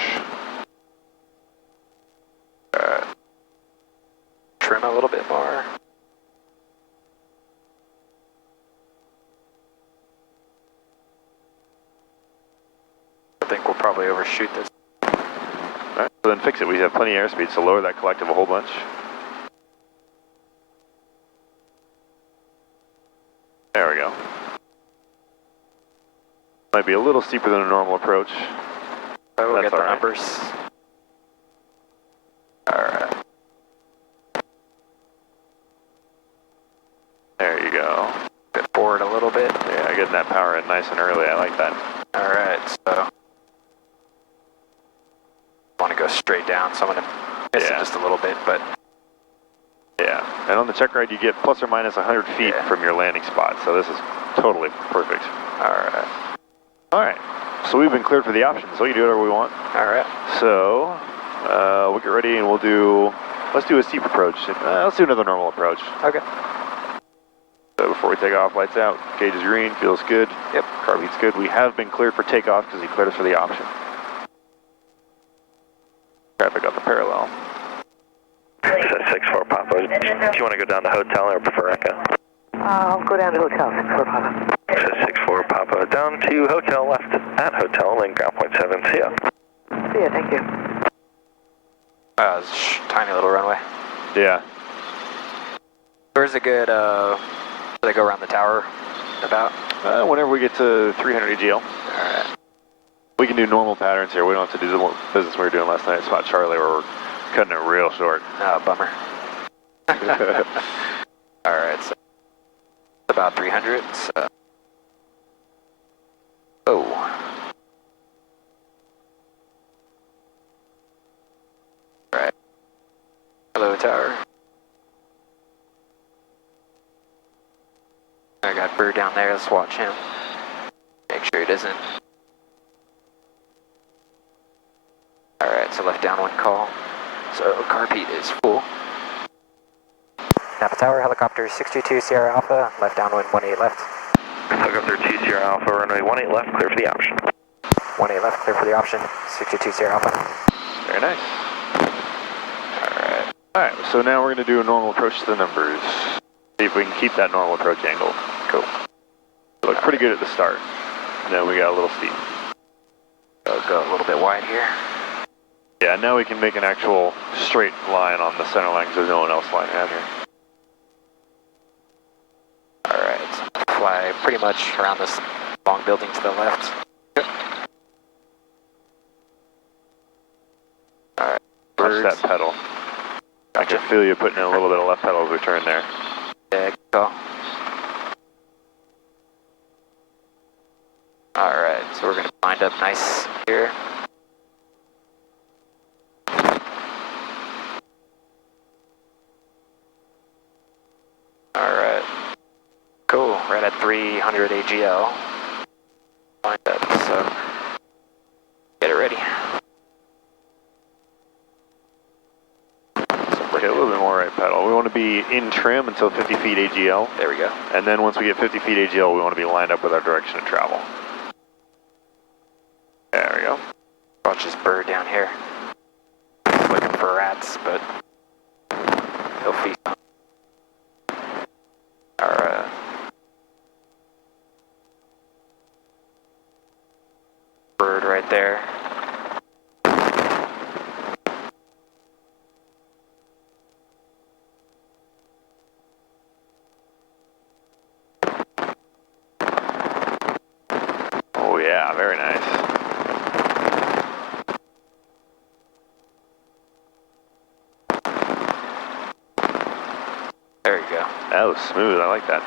Trim a little bit more. I think we'll probably overshoot this. Alright, so then fix it. We have plenty of airspeed, so lower that collective a whole bunch. There we go. Might be a little steeper than a normal approach. Oh, we'll That's get the all right. numbers. Alright. There you go. Bit forward a little bit. Yeah, getting that power in nice and early. I like that. Alright, so want to go straight down, so I'm going to miss it just a little bit, but yeah. And on the check ride, you get plus or minus 100 feet from your landing spot, so this is totally perfect. alright. Alright, so we've been cleared for the options, so we can do whatever we want. Alright. So, we'll get ready and we'll do, let's do a steep approach. Let's do another normal approach. Okay. So before we take off, lights out, gauge is green, feels good. Yep. Carb heat's good. We have been cleared for takeoff because he cleared us for the option. Traffic on the parallel. 64 Papa, do you want to go down to hotel or prefer Echo? I'll go down to hotel, 64 Papa. 64 Papa, down to hotel left at hotel, lane ground point 7, see ya. See ya, thank you. It's a tiny little runway. Yeah. Where's a good, do they go around the tower about? Whenever we get to 300 AGL. Alright. We can do normal patterns here. We don't have to do the business we were doing last night at Spot Charlie where we're cutting it real short. Oh, bummer. Alright, so about 300, so. Oh. Alright. Hello, tower. I got Bird down there, let's watch him. Make sure he doesn't. Alright, so left down one call. So carb heat is full. Napa Tower, helicopter 622 Sierra Alpha, left downwind 18 left. Helicopter 2 Sierra Alpha, runway 18 left, clear for the option. 18 left, clear for the option, 622 Sierra Alpha. Very nice. Alright. Alright, so now we're going to do a normal approach to the numbers. See if we can keep that normal approach angle. Cool. Look pretty good at the start. And then we got a little steep. I'll go a little bit wide here. Yeah, now we can make an actual straight line on the center line because there's no one else flying out here. Alright, so fly pretty much around this long building to the left. Yep. Alright. Watch that pedal. I can feel you putting in a little bit of left pedal as we turn there. Yeah, go. Alright, so we're going to wind up nice here. Alright. Cool, right at 300 AGL. Wind up, so get it ready. Okay, a little bit more right pedal. We want to be in trim until 50 feet AGL. There we go. And then once we get 50 feet AGL, we want to be lined up with our direction of travel. There we go. Watch this bird down here. Looking for rats, but he'll feast on our bird right there. Oh yeah, very nice. There you go. That was smooth, I like that.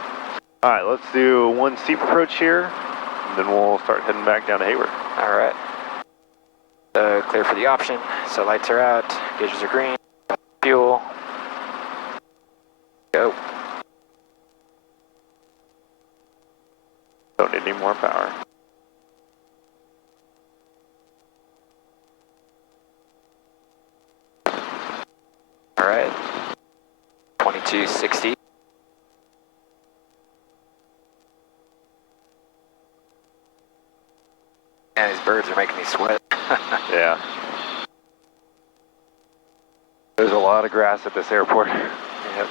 All right, let's do one steep approach here, and then we'll start heading back down to Hayward. All right. Clear for the option. So lights are out, gauges are green, fuel. Go. Don't need any more power. All right. 2260. And these birds are making me sweat. Yeah. There's a lot of grass at this airport. Yep.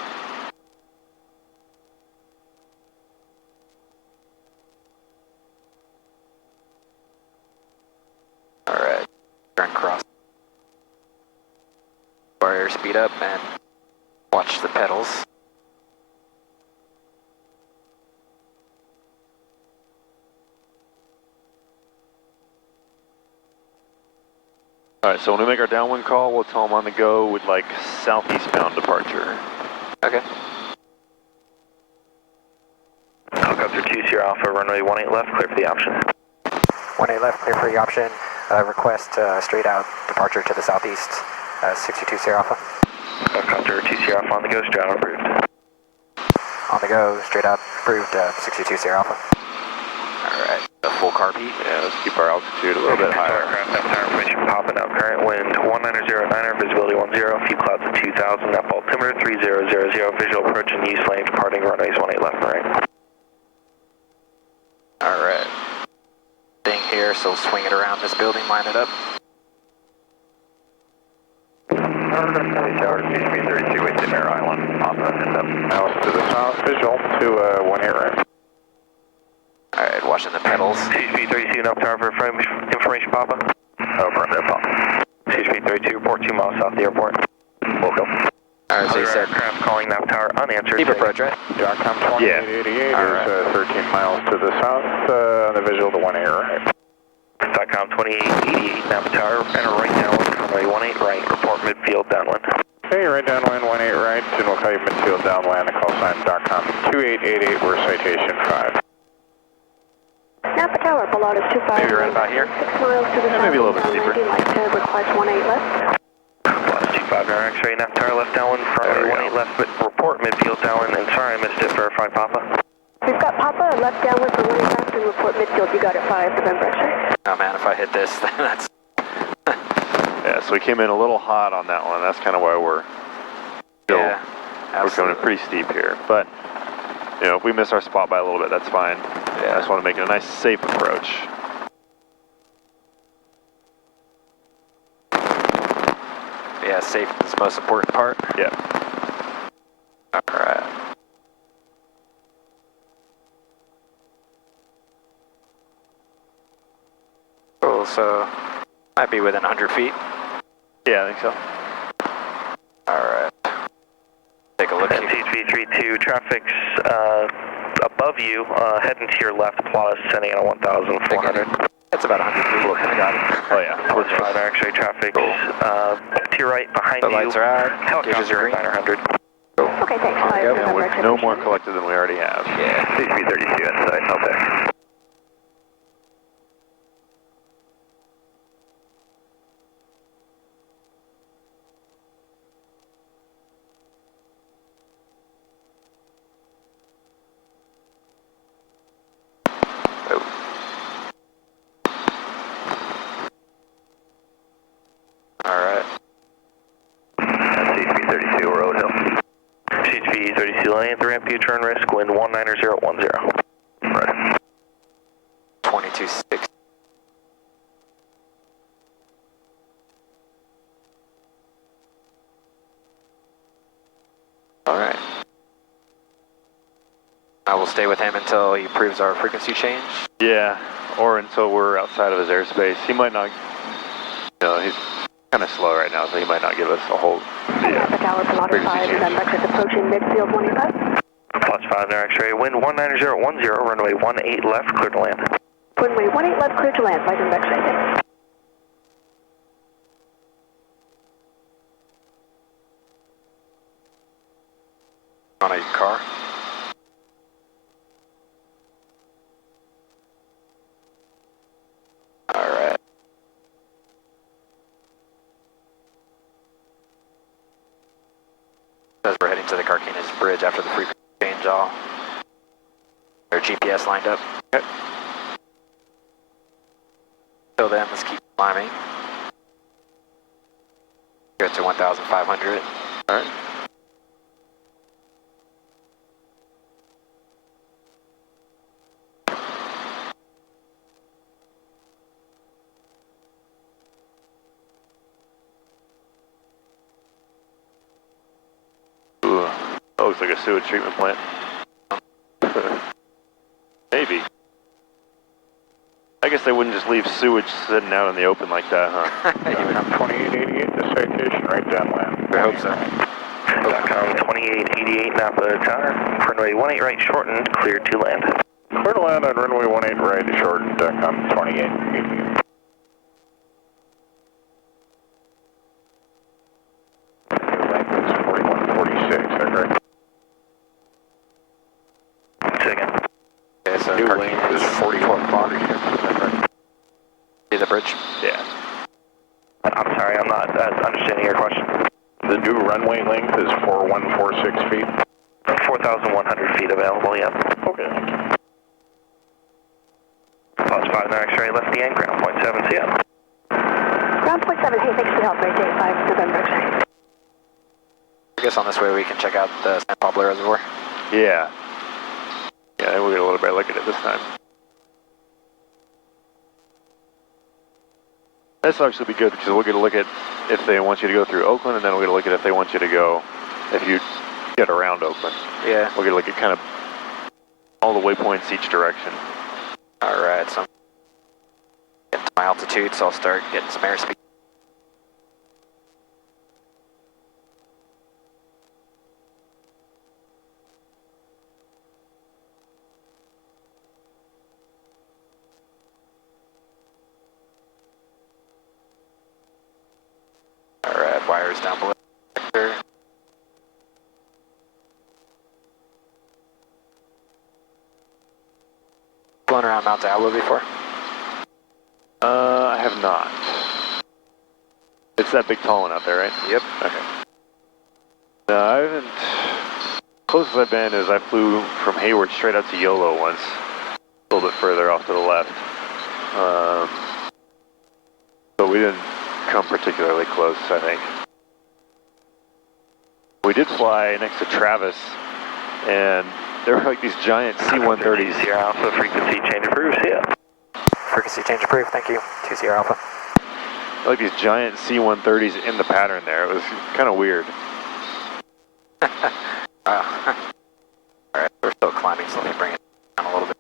All right. Turn cross. Wire speed up and watch the pedals. All right, so when we make our downwind call, we'll tell them on the go we'd like southeastbound departure. Okay. Helicopter 2 Sierra Alpha, runway 18 left, clear for the option. 18 left, clear for the option. Request straight out departure to the southeast. 62 Sierra Alpha. Helicopter 2 Sierra Alpha on the go, straight out approved. On the go, straight out, approved, 62 Sierra Alpha. Alright, a full carb heat. Yeah, let's keep our altitude a little bit higher. Aircraft, Napa information popping out, current wind 1909er, visibility 10, few clouds at 2000, Napa altimeter 3000, visual approach and use lane departing runways 18 left and right. Alright. Staying here, so swing it around this building, line it up. Tower, CHP 32 with Mare Island, on the heads up. Now to the south, visual to 18 right. Alright, watching the pedals. CHP 32, Napa Tower for information pop up. Affirmative, pop. CHP 32, report 2 miles south of the airport. Welcome. Alright, so you Other said aircraft calling Napa Tower unanswered. deep approach, right? Jockcom 2888 is 13 miles to the south, on the visual to 18 right. Stockcom 2888, Napa Tower, enter right downwind, runway 18 right, report midfield downwind. Hey, right downwind 18 right, and we'll call you midfield downwind, the call sign Stockcom 2888, we're citation 5. Napa Tower, below is 25. Maybe right about here? 6 miles to the south. maybe a little bit steeper. Like to request 18 left. Plus 25 X-ray, Napa Tower left downwind, runway 18 left, report midfield downwind, and sorry I missed it, verify Papa. We've got Papa left downwind for 18 left and report midfield. You got it 5 November X-ray. Oh man, if I hit this, then that's... Yeah, so we came in a little hot on that one. That's kind of why we're Yeah, we're coming in pretty steep here. But, you know, if we miss our spot by a little bit, that's fine. Yeah. I just want to make it a nice, safe approach. Yeah, safe is the most important part. Yeah. Alright. Cool, so might be within 100 feet. Yeah, I think so. Alright. Take a look here. CHP-32, traffic's above you, heading to your left, plot is sending at 1,400. That's about 100 feet. I got it. Oh yeah. Plus 5 X-ray traffic, to your right, behind The you. lights are out. Gauges are Helicopter green. 900. Okay, thanks. 5 go. And November with X-ray. no more collected than we already have. Yeah. CHP 32 inside, okay. Alright. CHP 32, Road Hill. CHP runway, the ramp U-turn risk, wind 19010. Right. 22.6. All right. I will stay with him until he approves our frequency change. Yeah, or until we're outside of his airspace. He might not, he's kind of slow right now, so he might not give us a whole frequency change. Approaching midfield 185. Plus 5 near X-ray, wind 19010, runway 18 left, clear to land. Runway 18 left, clear to land, light and X-ray. On a car. All right. As we're heading to the Carquinez Bridge after the frequency change, all their GPS lined up. Okay. Till then, let's keep climbing. Go to 1,500. All right. That looks like a sewage treatment plant. Maybe. I guess they wouldn't just leave sewage sitting out in the open like that, huh? I'm 2888 to citation, right downland. I hope so. TRACON 2888 Napa tower, runway 18 right shortened, cleared to land. Clear to land on runway 18 right, shortened, TRACON 2888. Length is 4146, is that correct? Second. Okay, so New Carquinez length is 4146. See the bridge? Yeah. I'm sorry, I'm not understanding your question. The new runway length is 4146 feet. 4,100 feet available, yep. Okay, thank you. Plus 5 near X-ray, left the end, ground point 7 CM. Ground point 7, hey, thanks for the help, right day 5, November X-ray. I guess on this way we can check out the San Pablo Reservoir. Yeah. Yeah, we'll get a little better look at it this time. This will actually be good because we'll get a look at if they want you to go through Oakland, and then we'll get a look at if they want you to go, if you get around Oakland. Yeah. We'll get a look at kind of all the waypoints each direction. All right, so I'm getting to my altitude, so I'll start getting some airspeed. All right, wires down below. Flown around Mount Diablo before? I have not. It's that big tall one out there, right? Yep. Okay. No, I haven't. Closest I've been is I flew from Hayward straight out to YOLO once, a little bit further off to the left. But we didn't come particularly close, I think. We did fly next to Travis, and there were like these giant C-130s. Sierra Alpha, frequency change approved, yeah. Frequency change approved, thank you. 2 Sierra Alpha. Like these giant C-130s in the pattern there. It was kind of weird. All right, we're still climbing, so let me bring it down a little bit.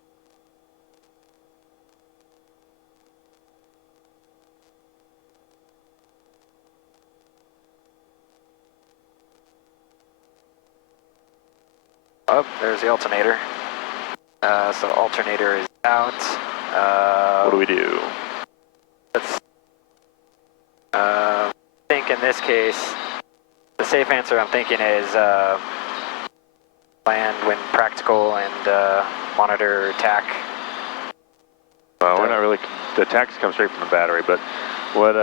Oh, there's the alternator. So alternator is out. What do we do? Let's think in this case, the safe answer I'm thinking is land when practical and monitor TAC. Well, we're not really. The tax comes straight from the battery, but what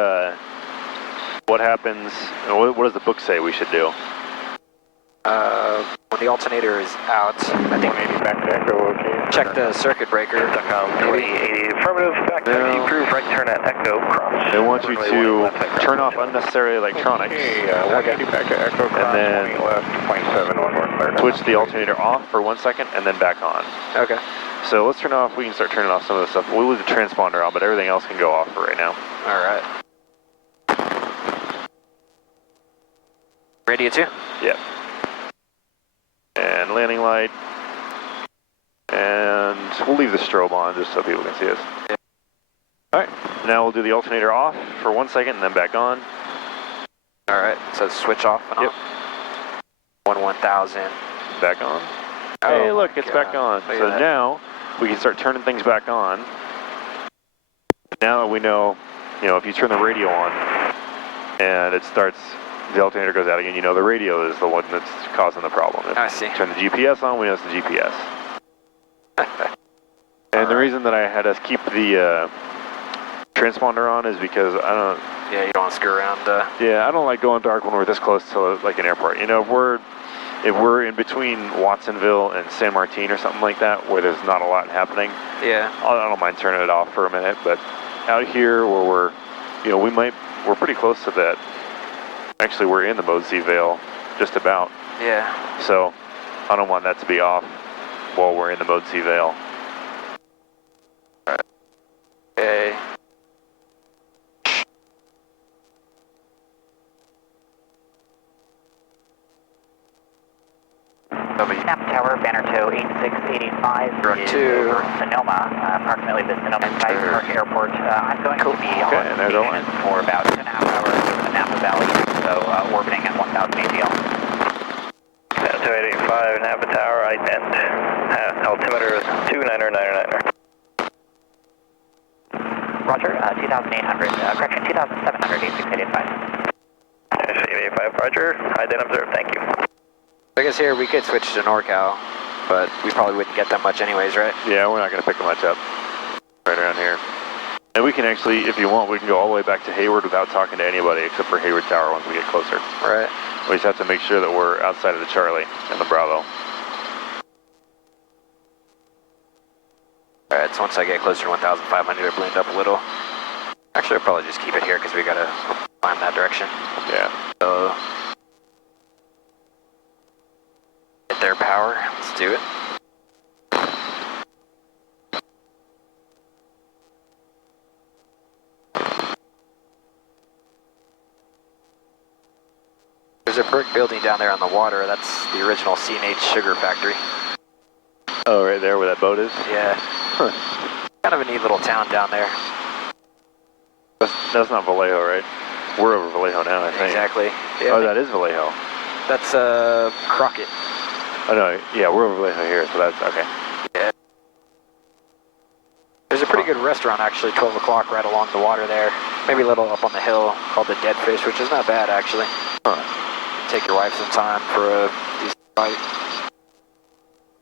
happens? What does the book say we should do? When when the alternator is out, I think 180 back to Echo, okay. check the circuit breaker. 2080 affirmative, back to No. approved, right turn at Echo, cross. They want you Runway to 18 left, cross. turn off unnecessary electronics, Okay, 180 back to Echo, cross, then 20 left, 0.7, one more clear. switch the alternator off for 1 second, and then back on. Okay. So let's turn off, we can start turning off some of the stuff. We'll leave the transponder on, but everything else can go off for right now. All right. Radio 2? Yep. And landing light. And we'll leave the strobe on just so people can see us. Yeah. Alright, now we'll do the alternator off for 1 second and then back on. All right, so switch off and Yep. on. 1000. Back on. Oh Hey, look, my it's back God. on. Look at So that. now we can start turning things back on. Now that we know, if you turn the radio on and it starts, the alternator goes out again, the radio is the one that's causing the problem. If I see. you turn the GPS on, we know it's the GPS. And the reason that I had us keep the transponder on is because Yeah, you don't want to screw around. I don't like going dark when we're this close to like an airport. If we're in between Watsonville and San Martin or something like that, where there's not a lot happening, Yeah. I don't mind turning it off for a minute. But out here where we're pretty close to that. Actually, we're in the Mode C Vale, just about. Yeah. So I don't want that to be off while we're in the Mode C Vale. Okay. Napa Tower, banner tow 8685 Run is 2. over Sonoma, approximately the Sonoma Sky Park Airport. I'm going to be Okay, on and there's our line. for about 2.5 hours over the Napa Valley, so orbiting at 1000 ATL. 2885 Napa Tower, ident. Altimeter 2999er. Roger, 2800, correction, 2700, 8685. 885, Roger. Ident observed, thank you. I guess here we could switch to NorCal, but we probably wouldn't get that much anyways, right? Yeah, we're not going to pick much up right around here. And we can actually, if you want, we can go all the way back to Hayward without talking to anybody except for Hayward Tower once we get closer. Right. We just have to make sure that we're outside of the Charlie and the Bravo. All right, so once I get closer to 1,500, I blend up a little. Actually, I'll probably just keep it here because we got to climb that direction. Yeah. So, get their power. Let's do it. There's a brick building down there on the water. That's the original C&H sugar factory. Oh, right there where that boat is? Yeah. Huh. Kind of a neat little town down there. That's not Vallejo, right? We're over Vallejo now, I think. Exactly. Yeah, Oh, that is Vallejo. that's Crockett. Oh, no, yeah, we're over Vallejo here, so that's okay. Yeah. There's a pretty good restaurant actually, 12 o'clock right along the water there. Maybe a little up on the hill called the Dead Fish, which is not bad actually. Huh. Take your wife some time for a decent bite.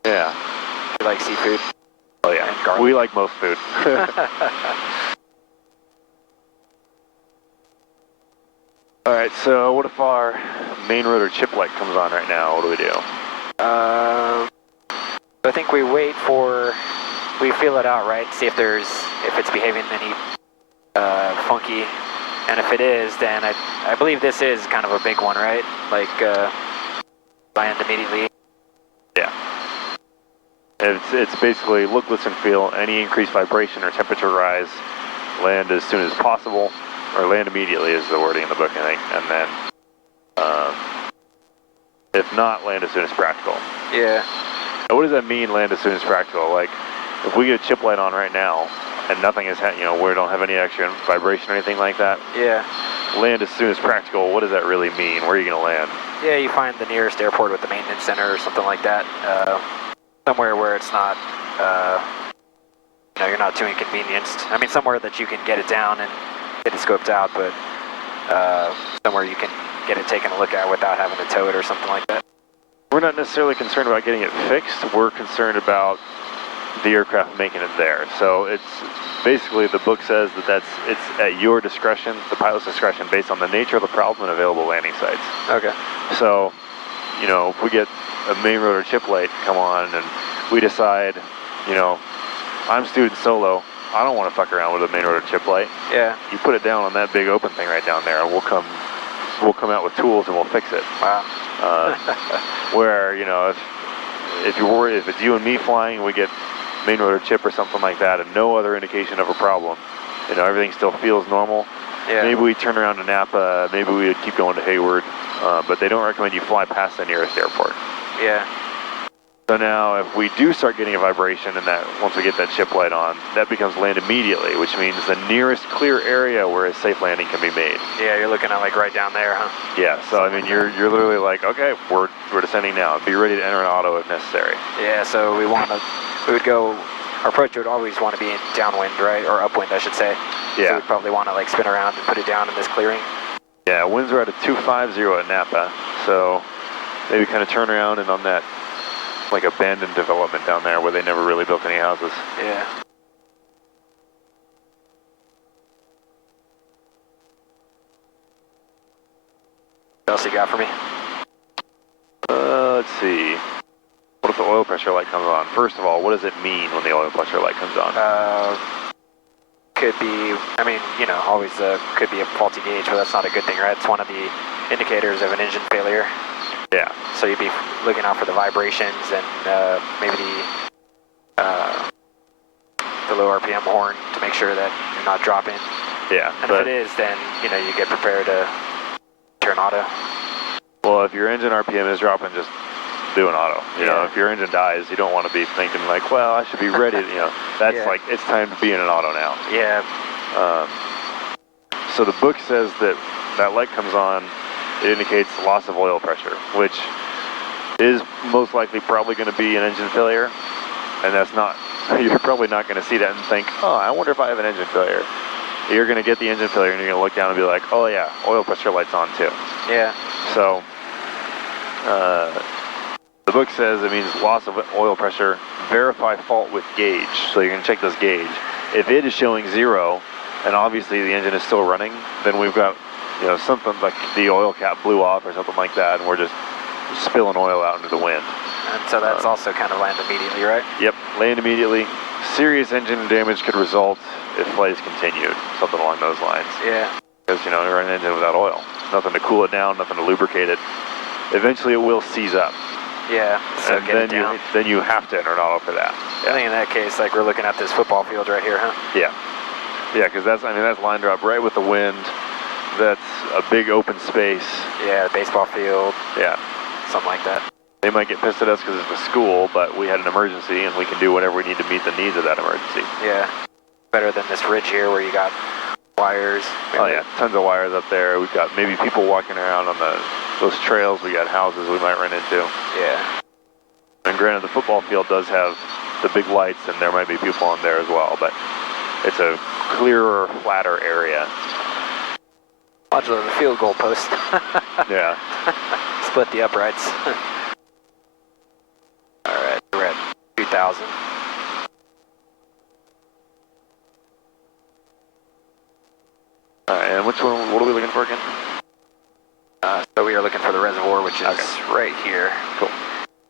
Yeah. If you like seafood. Oh, yeah. And garlic. We like most food. All right, so what if our main rotor chip light comes on right now? What do we do? I think we wait for, we feel it out, right? See if it's behaving any funky. And if it is, then I believe this is kind of a big one, right? Like, land immediately. Yeah. It's basically look, listen, feel any increased vibration or temperature rise, land as soon as possible, or land immediately is the wording in the book, I think, and then if not, land as soon as practical. Yeah. Now, what does that mean, land as soon as practical? Like, if we get a chip light on right now, and nothing is, we don't have any extra vibration or anything like that, Yeah. land as soon as practical, what does that really mean? Where are you going to land? Yeah, you find the nearest airport with the maintenance center or something like that. Somewhere where it's not, you're not too inconvenienced. I mean, somewhere that you can get it down and get it scoped out, but somewhere you can get it taken a look at without having to tow it or something like that. We're not necessarily concerned about getting it fixed. We're concerned about the aircraft making it there. So it's basically, the book says that it's at your discretion, the pilot's discretion, based on the nature of the problem and available landing sites. Okay. So, if we get a main rotor chip light come on and we decide, you know, I'm student solo, I don't want to fuck around with a main rotor chip light. Yeah. You put it down on that big open thing right down there and we'll come out with tools and we'll fix it. Wow. Where, you know, if you're worried, if it's you and me flying, we get main rotor chip or something like that and no other indication of a problem, you know, everything still feels normal. Yeah. Maybe we turn around to Napa, maybe we would keep going to Hayward, but they don't recommend you fly past the nearest airport. Yeah. So now if we do start getting a vibration and that once we get that chip light on, that becomes land immediately, which means the nearest clear area where a safe landing can be made. Yeah, you're looking at like right down there, huh? Yeah, so I mean you're literally like, okay, we're descending now. Be ready to enter an auto if necessary. Yeah, so we would go, our approach would always want to be in downwind, right? Or upwind, I should say. Yeah. So we'd probably want to like spin around and put it down in this clearing. Yeah, winds are at a 250 at Napa, so maybe kind of turn around and on that like abandoned development down there where they never really built any houses. Yeah. What else you got for me? Let's see. What if the oil pressure light comes on? First of all, what does it mean when the oil pressure light comes on? Could be, I mean, you know, always could be a faulty gauge, but that's not a good thing, right? It's one of the indicators of an engine failure. Yeah. So you'd be looking out for the vibrations and maybe the low RPM horn to make sure that you're not dropping. Yeah. And if it is, then, you know, you get prepared to turn auto. Well, if your engine RPM is dropping, just do an auto. You know, if your engine dies, you don't want to be thinking like, well, I should be ready. You know, that's like, it's time to be in an auto now. Yeah. So the book says that that light comes on, it indicates loss of oil pressure, which is most likely probably going to be an engine failure. And that's not, you're probably not going to see that and think, oh, I wonder if I have an engine failure. You're going to get the engine failure and you're going to look down and be like, oh yeah, oil pressure light's on too. Yeah. So, the book says it means loss of oil pressure, verify fault with gauge. So you're going to check this gauge. If it is showing 0, and obviously the engine is still running, then we've got, you know, something like the oil cap blew off or something like that, and we're just spilling oil out into the wind. And so that's also kind of land immediately, right? Yep, land immediately. Serious engine damage could result if flight is continued, something along those lines. Yeah. Because, you know, you're an engine without oil. Nothing to cool it down, nothing to lubricate it. Eventually it will seize up. Yeah, so and get it down. then you have to enter an auto for that. Yeah. I think in that case, like we're looking at this football field right here, huh? Yeah. Yeah, because that's line drop right with the wind. That's a big open space. Yeah, baseball field. Yeah. Something like that. They might get pissed at us because it's a school, but we had an emergency and we can do whatever we need to meet the needs of that emergency. Yeah. Better than this ridge here where you got wires. Maybe. Oh yeah, tons of wires up there. We've got maybe people walking around on those trails. We got houses we might run into. Yeah. And granted, the football field does have the big lights and there might be people on there as well, but it's a clearer, flatter area. Modular the field goal post. Yeah. Split the uprights. Alright, we're at 2,000. Alright, and what are we looking for again? So we are looking for the reservoir, which is right here. Cool.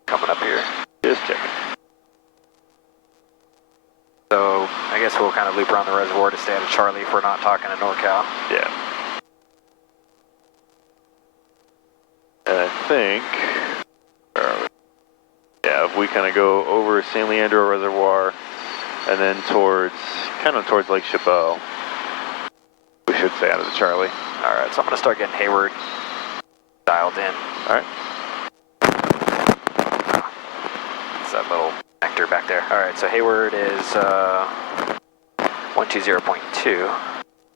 Coming up here. Just checking. So I guess we'll kind of loop around the reservoir to stay out of Charlie if we're not talking to NorCal. Yeah. And I think, yeah, if we kind of go over San Leandro Reservoir and then kind of towards Lake Chabot, we should stay out of the Charlie. Alright, so I'm going to start getting Hayward dialed in. Alright. It's that little connector back there. Alright, so Hayward is 120.2,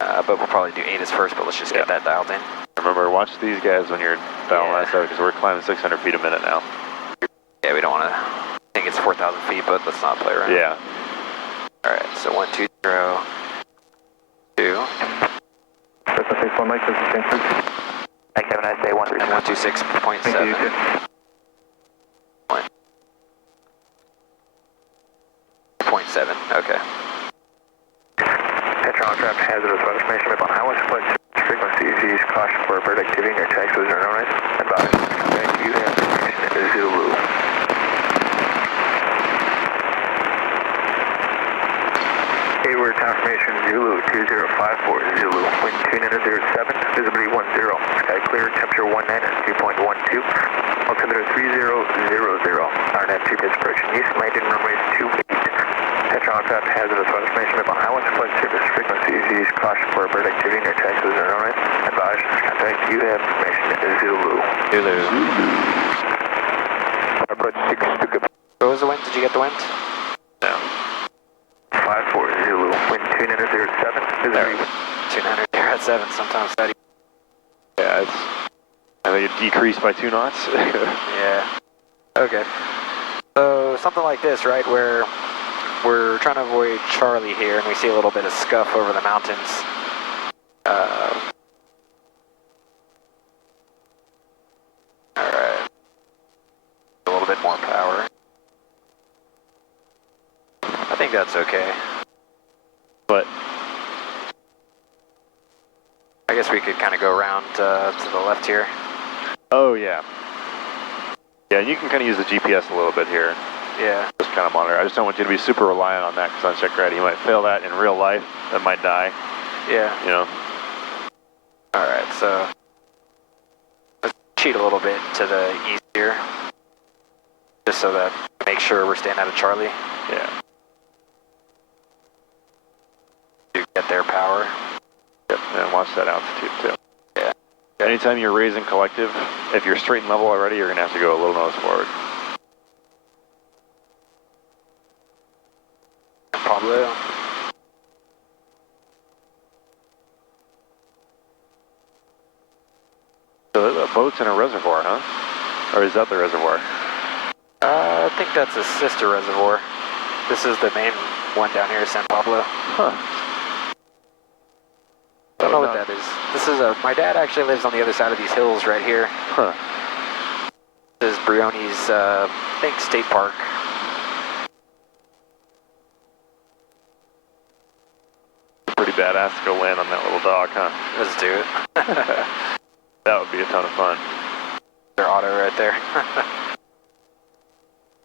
but we'll probably do ATIS first, but let's just get that dialed in. Remember, watch these guys when you're dialing that stuff, because we're climbing 600 feet a minute now. Yeah, we don't want to, I think it's 4,000 feet, but let's not play around. Yeah. Alright, so 120.2. Thank you, have a nice day, 136. And 126.7. 0.7, okay. Petron trap hazardous weather information up on highway split frequencies. Use caution for bird activity in your taxiways or runways. Advise. Thank you. Zulu. Hayward confirmation Zulu 2054 Zulu. Wind 2907, visibility 10. Sky clear, temperature 19 at 2.12. Altimeter 3000. RNAV 2 pitch approaching east, landing runway 28. Attention all craft hazardous weather information about highway flight service frequencies. Use caution for bird activity near taxis and runway. Advise contact you have information Zulu. Zulu. Approach 6 to good. What was the wind? Did you get the wind? No. 54 Zulu. Wind 2907. Visibility 200. You're at 7 sometimes. Steady. Yeah, it's, I think it decreased by 2 knots. Yeah. Okay. So something like this, right, where we're trying to avoid Charlie here, and we see a little bit of scuff over the mountains. Alright. A little bit more power. I think that's okay. But I guess we could kind of go around to the left here. oh yeah, yeah. And you can kind of use the GPS a little bit here. Yeah. Just kind of monitor. I just don't want you to be super reliant on that, because on check ride, you might fail that in real life. That might die. Yeah. You know. Alright, so let's cheat a little bit to the east here. Just so that make sure we're staying out of Charlie. Yeah. To get their power. Yep. And watch that altitude too. Yeah. Anytime you're raising collective, if you're straight and level already, you're gonna have to go a little nose forward. Pablo. So the boat's in a reservoir, huh? Or is that the reservoir? I think that's a sister reservoir. This is the main one down here, San Pablo. Huh. I don't know what that is. This is my dad actually lives on the other side of these hills right here. Huh. This is Brione's, I think, state park. Pretty badass to go land on that little dock, huh? Let's do it. That would be a ton of fun. Their auto right there.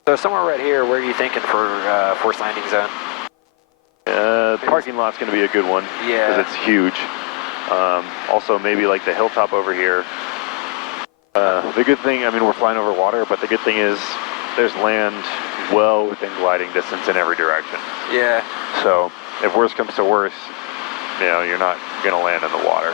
So somewhere right here, where are you thinking for forced landing zone? The parking lot's going to be a good one. Yeah. Because it's huge. Also, maybe like the hilltop over here. The good thing, I mean, we're flying over water, but the good thing is there's land well within gliding distance in every direction. Yeah. So if worse comes to worse, you know, you're not going to land in the water.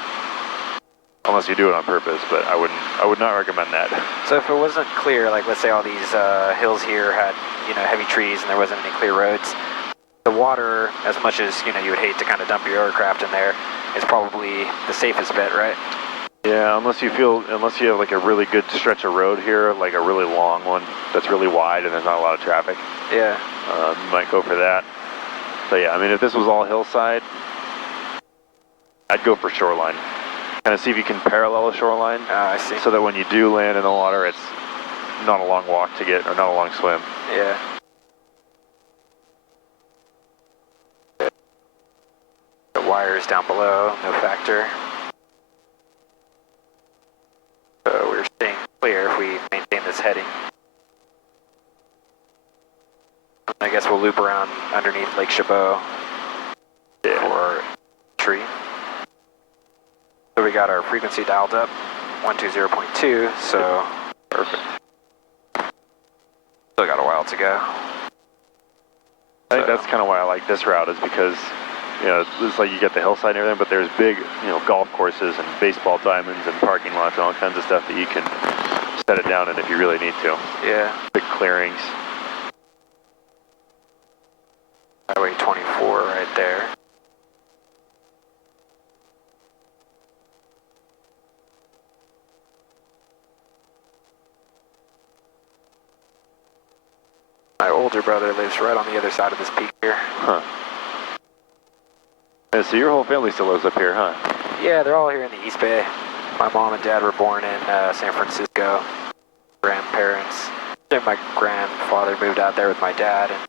Unless you do it on purpose, but I would not recommend that. So if it wasn't clear, like let's say all these hills here had, you know, heavy trees and there wasn't any clear roads, the water, as much as, you know, you would hate to kind of dump your aircraft in there, is probably the safest bet, right? Yeah, unless you have like a really good stretch of road here, like a really long one that's really wide and there's not a lot of traffic. Yeah. You might go for that. So yeah, I mean, if this was all hillside, I'd go for shoreline. Kind of see if you can parallel a shoreline. I see. So that when you do land in the water, it's not a long walk to get, or not a long swim. Yeah. The wires down below, no factor. So we're staying clear if we maintain this heading. I guess we'll loop around underneath Lake Chabot for tree. So we got our frequency dialed up, 120.2, so perfect. Still got a while to go. I think that's kind of why I like this route, is because, you know, it's like you get the hillside and everything, but there's big, you know, golf courses and baseball diamonds and parking lots and all kinds of stuff that you can set it down in if you really need to. Yeah. Big clearings. Highway 24 right there. My older brother lives right on the other side of this peak here. Huh. And so your whole family still lives up here, huh? Yeah, they're all here in the East Bay. My mom and dad were born in San Francisco. Grandparents. Then my grandfather moved out there with my dad, and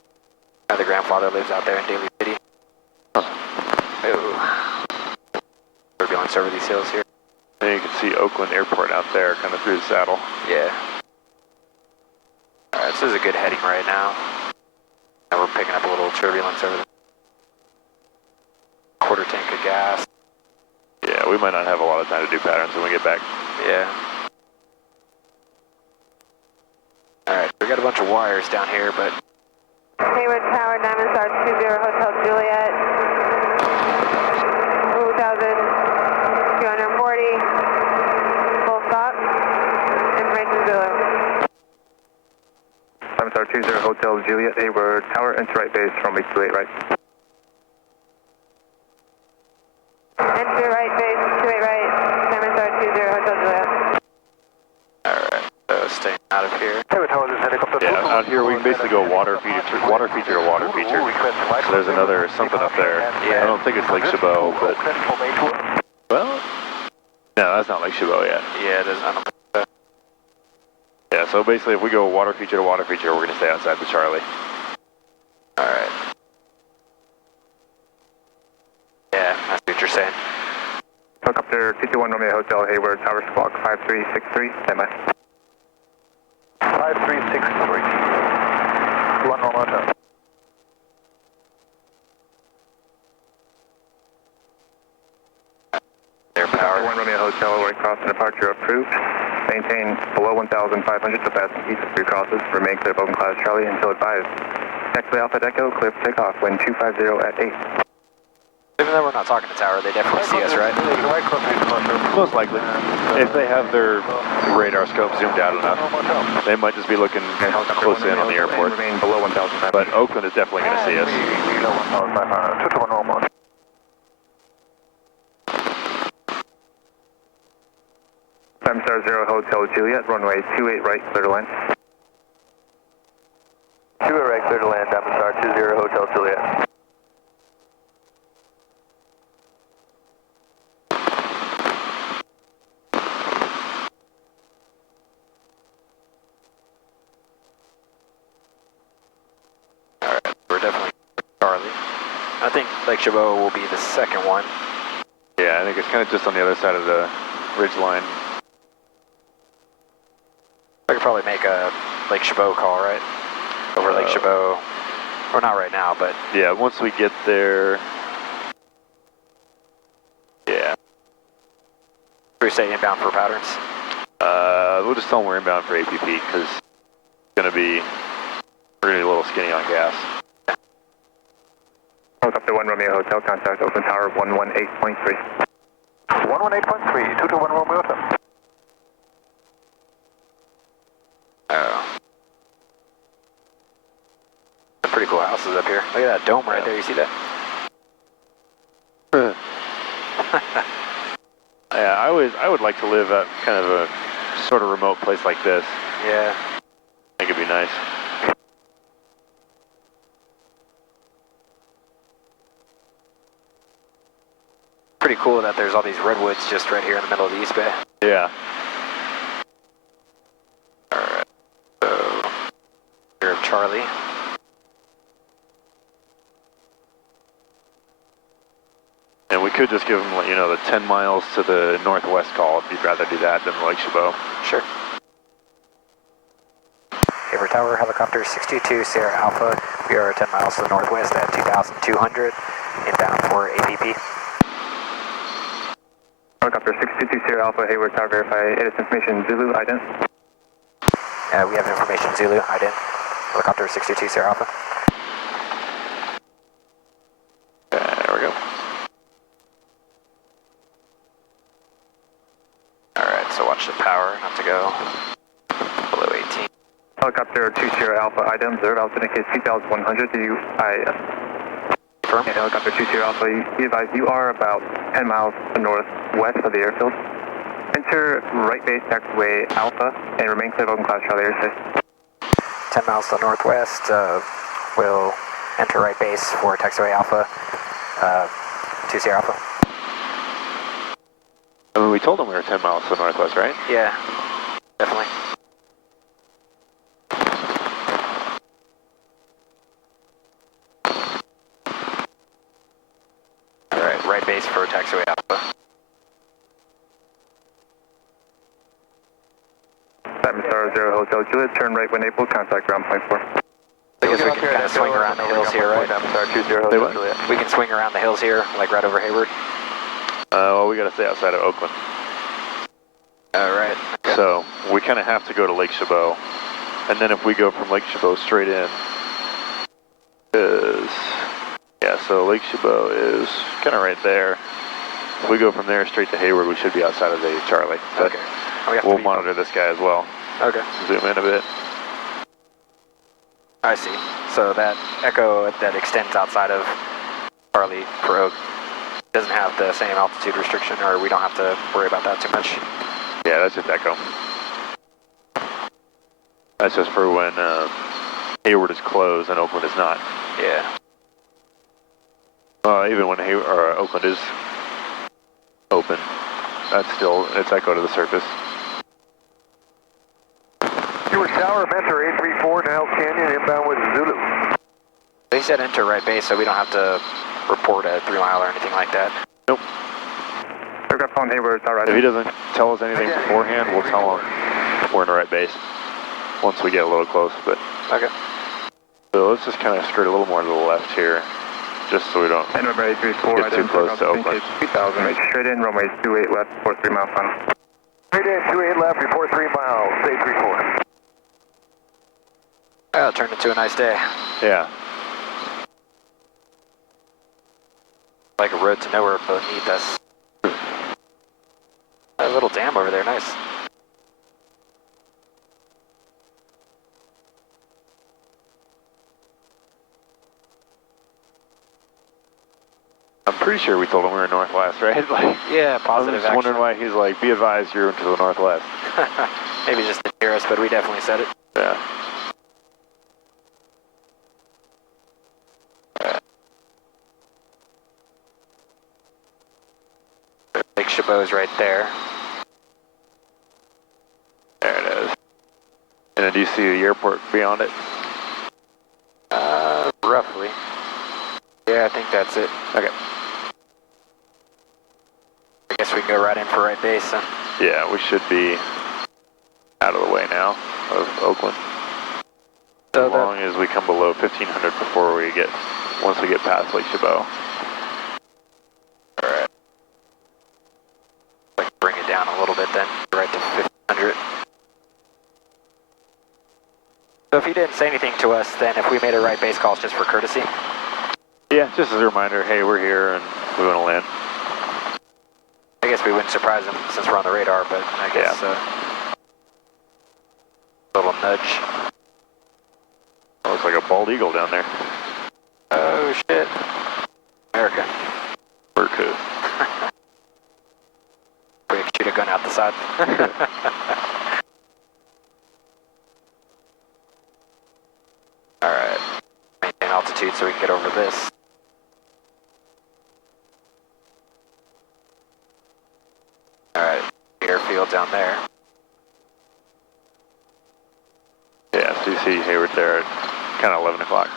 my other grandfather lives out there in Daly City. Oh. Turbulence over these hills here. And you can see Oakland Airport out there, kind of through the saddle. Yeah. this is a good heading right now. And we're picking up a little turbulence over there. Quarter tank of gas. Yeah, we might not have a lot of time to do patterns when we get back. Yeah. Alright, we got a bunch of wires down here, but... Hayward Tower, Diamond Star 20 Hotel Juliet. 2,240. Full stop. Information Zulu. Diamond Star 20 Hotel Juliet, Hayward Tower, enter right base, runway 28 right. Enter right base, 28 right. Diamond Star 20 Hotel Juliet. Alright, so staying out of here. Yeah, out here we can basically go water feature to water feature. So there's another something up there. Yeah. I don't think it's Lake Chabot, but... Well... No, that's not Lake Chabot yet. Yeah, it is. I don't think so. Yeah, so basically if we go water feature to water feature, we're going to stay outside the Charlie. Alright. Yeah, that's what you're saying. Helicopter 221 Romeo Hotel, Hayward Tower Squawk 5363, standby. 5363. 1 Romeo Hotel. Air power. 1 Romeo Hotel, right cross and departure approved. Maintain below 1,500 to pass east of 3 crosses. Remain clear of Oakland Cloud Charlie until advised. Taxiway Alpha Echo, clear for takeoff, wind 250 at 8. Even though we're not talking to tower, they definitely see us, right? Most likely. If they have their radar scope zoomed out enough, they might just be looking close in on the airport. Remain below 1,500. But Oakland is definitely going to see us. Diamond Star 0 Hotel Juliet, runway 28 right, clear to land. 28 right, clear to land, Diamond Star 20 Hotel Juliet. Alright, we're definitely Charlie. I think Lake Chabot will be the second one. Yeah, I think it's kind of just on the other side of the ridge line. I could probably make a Lake Chabot call, right? Over Lake Chabot. Or not right now, but... Yeah, once we get there... Yeah. Should we say inbound for patterns? We'll just tell them we're inbound for APP, because it's going to be... We're going to be a little skinny on gas. Helicopter 1 Romeo Hotel, contact Oakland Tower 118.3. 118.3, 221 Romeo Hotel. Oh. Pretty cool houses up here. Look at that dome right there, you see that? Yeah, I would like to live at kind of a sort of remote place like this. Yeah. I think it'd be nice. Pretty cool that there's all these redwoods just right here in the middle of the East Bay. Yeah. Alright, so here of Charlie. And we could just give them, you know, the 10 miles to the northwest call if you'd rather do that than Lake Chabot. Sure. Hayward Tower, helicopter 622 Sierra Alpha. We are 10 miles to the northwest at 2,200, inbound for APP. Helicopter 622 Sierra Alpha, Hayward Tower, verify ATIS information, Zulu, ident. We have information Zulu, ident. Helicopter 622 Sierra Alpha. There we go. Alright, so watch the power, not to go below 18. Helicopter 2 Sierra Alpha, item observed, altitude indicates 2,100 UIS. Confirm. And helicopter 2 Sierra Alpha, you advise you are about 10 miles northwest of the airfield. Enter right base taxiway Alpha and remain clear of Oakland Cloud Charlie airspace. 10 miles to the northwest, we'll enter right base for taxiway Alpha, 2 Sierra Alpha. I mean, we told them we were 10 miles to the northwest, right? Yeah, definitely. Alright, right base for taxiway Alpha. Diamond Star 0 Hotel Juliet, turn right when able, contact ground point 4. I guess we can kind of swing around the hills here, right? We can swing around the hills here, like right over Hayward. Well, we got to stay outside of Oakland. Right. Okay. So we kind of have to go to Lake Chabot, and then if we go from Lake Chabot straight in, so Lake Chabot is kind of right there. If we go from there straight to Hayward, we should be outside of the Charlie. But Okay. we'll monitor this guy as well. Okay. Zoom in a bit. I see. So that echo that extends outside of Charlie for Oak doesn't have the same altitude restriction, or we don't have to worry about that too much. Yeah, that's just echo. That's just for when Hayward is closed and Oakland is not. Yeah. Even when Oakland is open, it's echo to the surface. Stewart Tower, Mentor 834, Niles Canyon, inbound with Zulu. They said enter right base, so we don't have to report a 3 mile or anything like that. Nope. Aircraft on Hayward, it's alright. If he doesn't tell us anything beforehand, we'll tell him we're in the right base once we get a little close. But okay. So let's just kind of skirt a little more to the left here, just so we don't November 834, get too close to Oakland. 2000, make straight in, runway 28 left, 43 mile final. Straight in, 28 left, report 3 miles, stay 34. Well, it turned into a nice day. Yeah. Like a road to nowhere beneath us. A little dam over there, nice. I'm pretty sure we told him we were northwest, right? Like, Yeah, I positive was just wondering why he's like, be advised you're into the northwest. Maybe just the nearest, but we definitely said it. Yeah. Lake Chabot's right there. There it is. And then do you see the airport beyond it? Roughly. Yeah, I think that's it. Okay. I guess we can go right in for right base then. Yeah, we should be out of the way now of Oakland. So As long as we come below 1500 before once we get past Lake Chabot. Alright. Like bring it down a little bit then, right to 1500. So if he didn't say anything to us, then if we made a right base call, it's just for courtesy? Yeah, just as a reminder, hey, we're here and we want to land. I guess we wouldn't surprise him since we're on the radar, but I guess a little nudge. Looks like a bald eagle down there. Oh shit. America. Burku. We could shoot a gun out the side. Alright. Maintain altitude so we can get over this. Alright. Airfield down there. Yeah, so you see Hayward there at kind of 11 o'clock.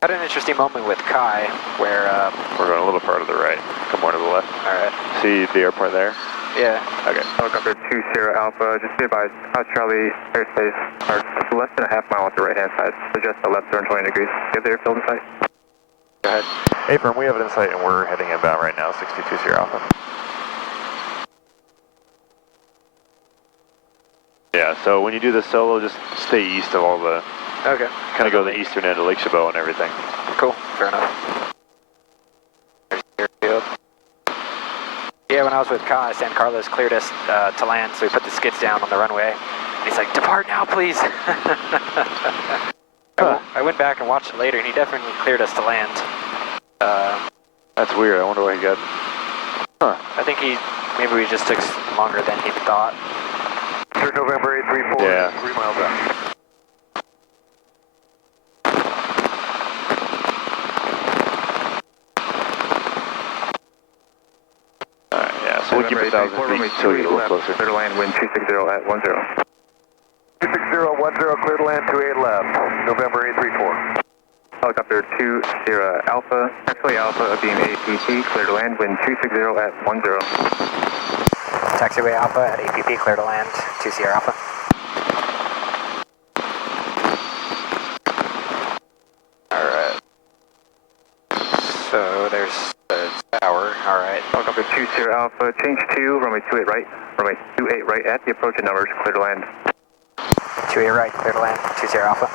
Had an interesting moment with Kai where, We're going a little far to the right. Come more to the left. alright. See the airport there? Yeah. Okay. Helicopter 2 Sierra Alpha, just be advised, Charlie airspace starts less than a half mile to the right hand side, suggest a left turn 20 degrees. Do you have the airfield in sight? Go ahead. Hey, firm, we have it in sight and we're heading inbound right now, 62 Sierra Alpha. Yeah, so when you do the solo, just stay east of all the, Okay. kind of go to the eastern end of Lake Chabot and everything. Cool. Fair enough. There's the airfield. Yeah, when I was with Kai, San Carlos cleared us to land, so we put the skids down on the runway. And he's like, depart now, please. I went back and watched it later, and he definitely cleared us to land. That's weird. I wonder why he got... Huh. I think maybe we just took longer than he thought. Sir, November 834, Yeah. 3 miles out. Alright, yeah, so we'll keep 1,000 feet until we get a little closer. Clear to land, wind 260 at 10. 260, 10, clear to land, 28 left, November 834. Helicopter 2 Sierra Alpha, actually Alpha being APT, clear to land, wind 260 at 10. Taxiway Alpha at APP, clear to land, 2 Sierra Alpha. Alpha 20 Alpha, change to runway 28 right, runway 28 right at the approach and numbers, clear to land. 28 right, clear to land, 20 Alpha.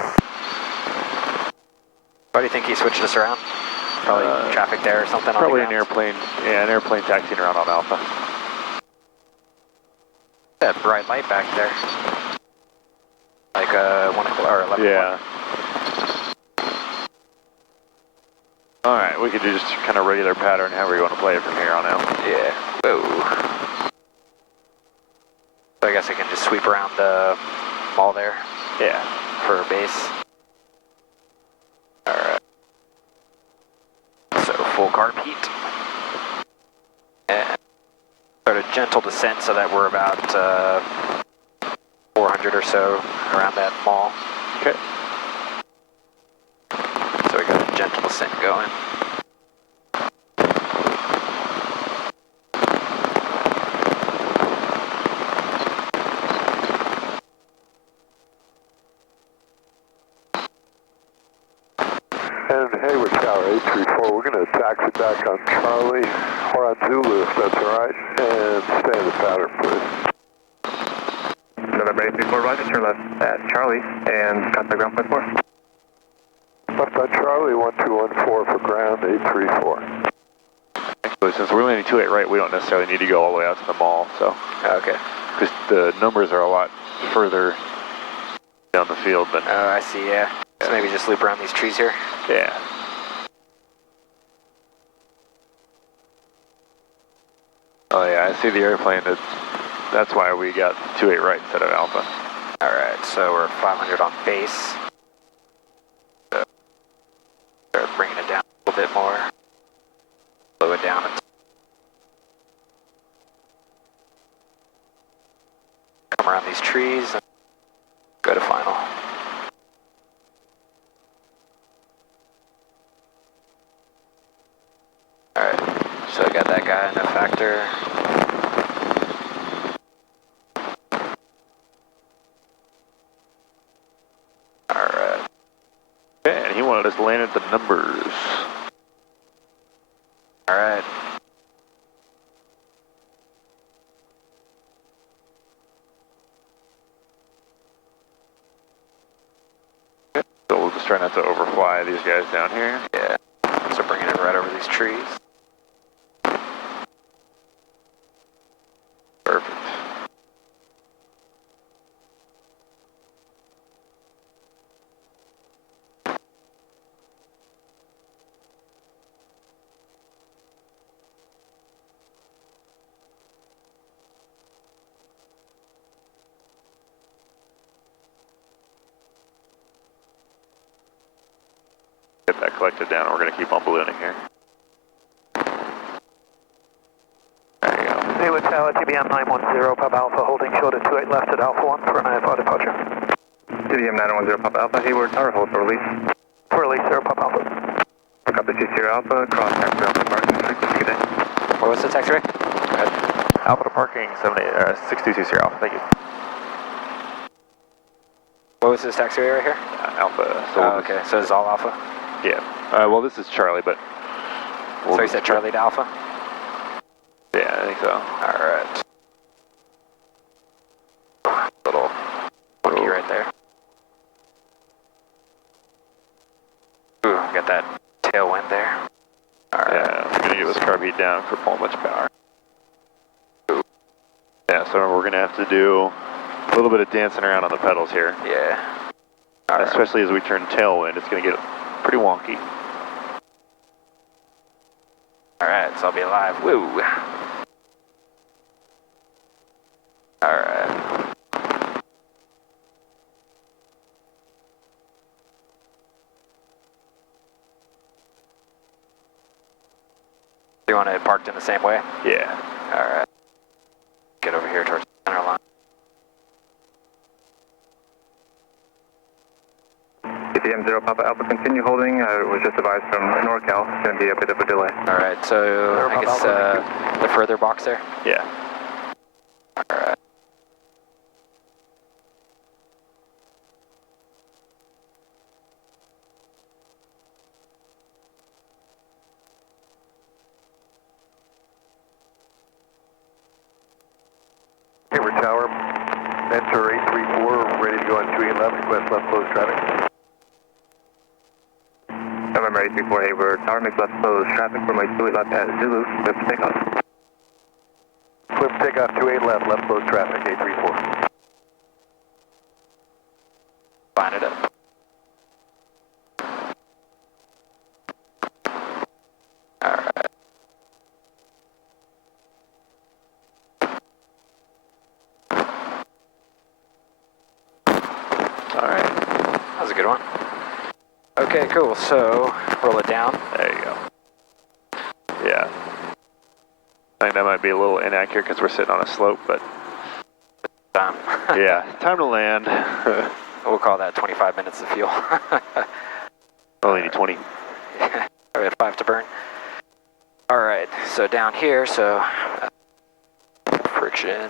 Why do you think he switched us around? Probably traffic there or something. Probably on the an airplane, yeah, an airplane taxiing around on Alpha. That bright light back there. Like 1 o'clock or 11 Yeah. Alright, we could do just kind of regular pattern, however you want to play it from here on out. Yeah. Whoa. So I guess I can just sweep around the mall there. Yeah. For a base. Alright. So full carb heat. And start a gentle descent so that we're about 400 or so around that mall. Okay. So we got a gentle descent going. And Hayward Tower 834, we're going to taxi back on Charlie or on Zulu if that's all right, and stay in the pattern, please. November 834, Roger, turn left at Charlie and contact ground point 4. Left on Charlie 1214 for ground 834. Actually, since we're landing 28 right, we don't necessarily need to go all the way out to the mall, so. Okay. Because the numbers are a lot further down the field than. Oh, I see, yeah. So maybe just loop around these trees here. Yeah. Oh yeah, I see the airplane. That's why we got 28 right instead of Alpha. Alright, so we're 500 on base. So start bringing it down a little bit more. Slow it down. Come around these trees and go to final. Alright, so I got that guy, no factor. Alright. Okay, and he wanted us to land at the numbers. Alright. So we'll just try not to overfly these guys down here. Yeah. So bringing it right over these trees. Perfect. Get that collected down, we're going to keep on ballooning here. There you go. Hayward Tower, TBM 910, Papa Alpha, holding short at 28 left at Alpha 1 for an IFR departure. TBM 910, Papa Alpha, Hayward Tower, hold for release. For release, sir, Papa Alpha. Look up the 20 Alpha, cross taxi ground point parking, good day. What was the taxiway? Alpha to parking, 6220 Alpha, thank you. What was this taxiway right here? Alpha. So Oh, okay, so it's all Alpha? Yeah. Well, this is Charlie, but. So you said Charlie to Alpha? Yeah, I think so. Alright. Little monkey right there. Ooh, got that tailwind there. Alright. Yeah, we're going to get this car beat down for pulling much power. Ooh. Yeah, so we're going to have to do a little bit of dancing around on the pedals here. Yeah. All right. Especially as we turn tailwind, it's going to get pretty wonky. Alright, so I'll be alive. Woo! Alright. You want it parked in the same way? Yeah. Alright. Get over here towards the center line. TBM 0 Papa Alpha, continue holding. I was just advised from NorCal, it's going to be a bit of a delay. Alright, so I guess the further box there? Yeah. Alright. Primary 34 Hayward, tower make left close, traffic for my 28 left at Zulu, flip takeoff. Flip takeoff 28 left close traffic, 834. Line it up. Alright. Alright. That was a good one. Okay, cool. So, roll it down. There you go. Yeah. I think that might be a little inaccurate because we're sitting on a slope, but yeah, time to land. We'll call that 25 minutes of fuel. Only need 20. Yeah, we have 5 to burn. Alright, so down here, so friction,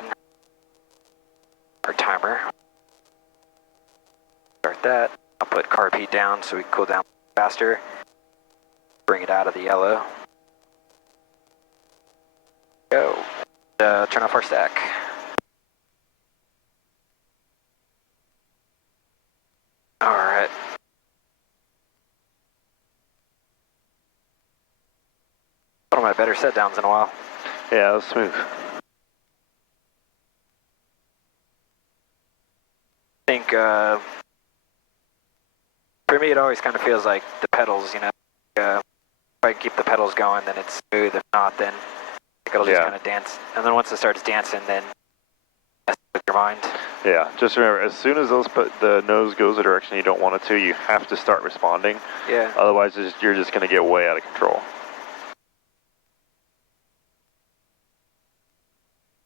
our timer. Start that. I'll put carb heat down so we can cool down faster. Bring it out of the yellow. Go. Turn off our stack. Alright. One of my better set downs in a while. Yeah, that was smooth. I think, for me, it always kind of feels like the pedals, you know. If I can keep the pedals going, then it's smooth. If not, then it'll just kind of dance. And then once it starts dancing, then mess with your mind. Yeah, just remember, as soon as the nose goes a direction you don't want it to, you have to start responding. Yeah. Otherwise, you're just going to get way out of control.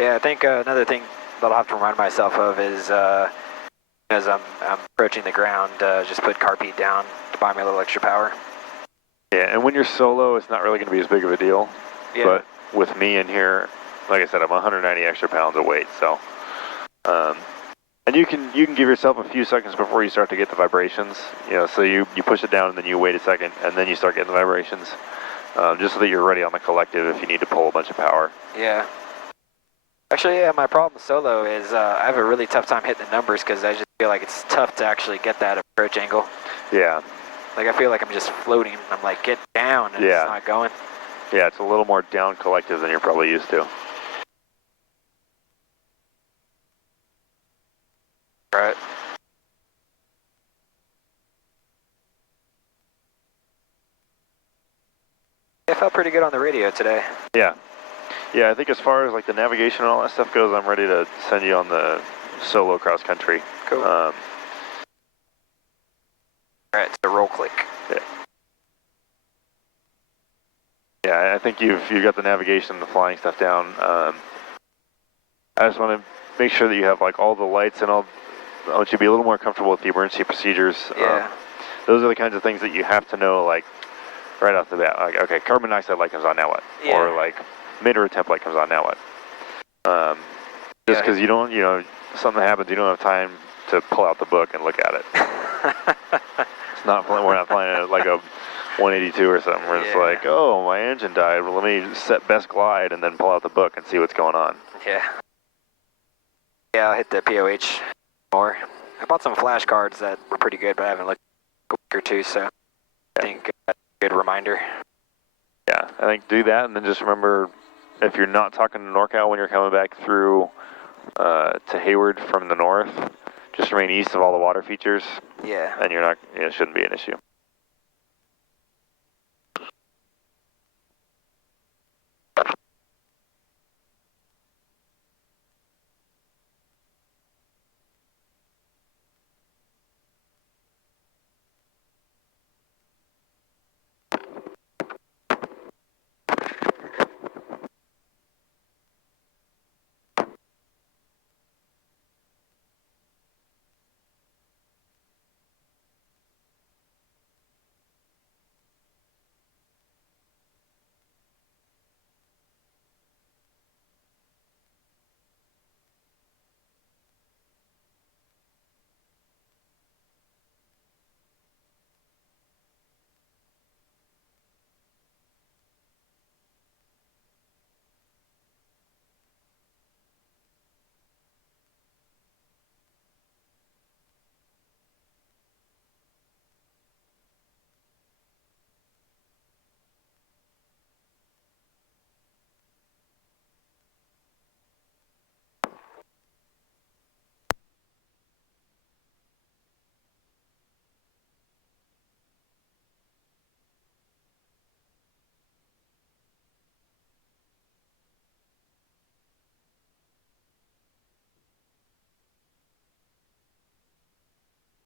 Yeah, I think another thing that I'll have to remind myself of is as I'm approaching the ground, just put carb heat down to buy me a little extra power. Yeah, and when you're solo, it's not really going to be as big of a deal. Yeah. But with me in here, like I said, I'm 190 extra pounds of weight, so. And you can give yourself a few seconds before you start to get the vibrations. You know, so you push it down and then you wait a second and then you start getting the vibrations, just so that you're ready on the collective if you need to pull a bunch of power. Yeah. Actually, yeah, my problem solo is I have a really tough time hitting the numbers because I just feel like it's tough to actually get that approach angle. Yeah. Like I feel like I'm just floating. I'm like, get down, and it's not going. Yeah, it's a little more down collective than you're probably used to. Right. It felt pretty good on the radio today. Yeah. Yeah, I think as far as like the navigation and all that stuff goes, I'm ready to send you on the solo cross country. Cool. Alright, so roll click. Yeah. Yeah, I think you've got the navigation and the flying stuff down. I just want to make sure that you have like all the lights and all. I want you to be a little more comfortable with the emergency procedures. Yeah. Those are the kinds of things that you have to know like right off the bat. Like, okay, carbon monoxide light comes on, now what? Yeah. Or like mid-air temp light comes on, now what? Just because you don't, something happens, you don't have time to pull out the book and look at it. It's not, we're not flying at like a 182 or something where it's like, oh, my engine died. Well, let me set best glide and then pull out the book and see what's going on. Yeah. Yeah, I'll hit the POH more. I bought some flashcards that were pretty good, but I haven't looked a week or two, so I think that's a good reminder. Yeah, I think do that, and then just remember, if you're not talking to NorCal when you're coming back through to Hayward from the north, just remain east of all the water features. Yeah. And you're not, it shouldn't be an issue.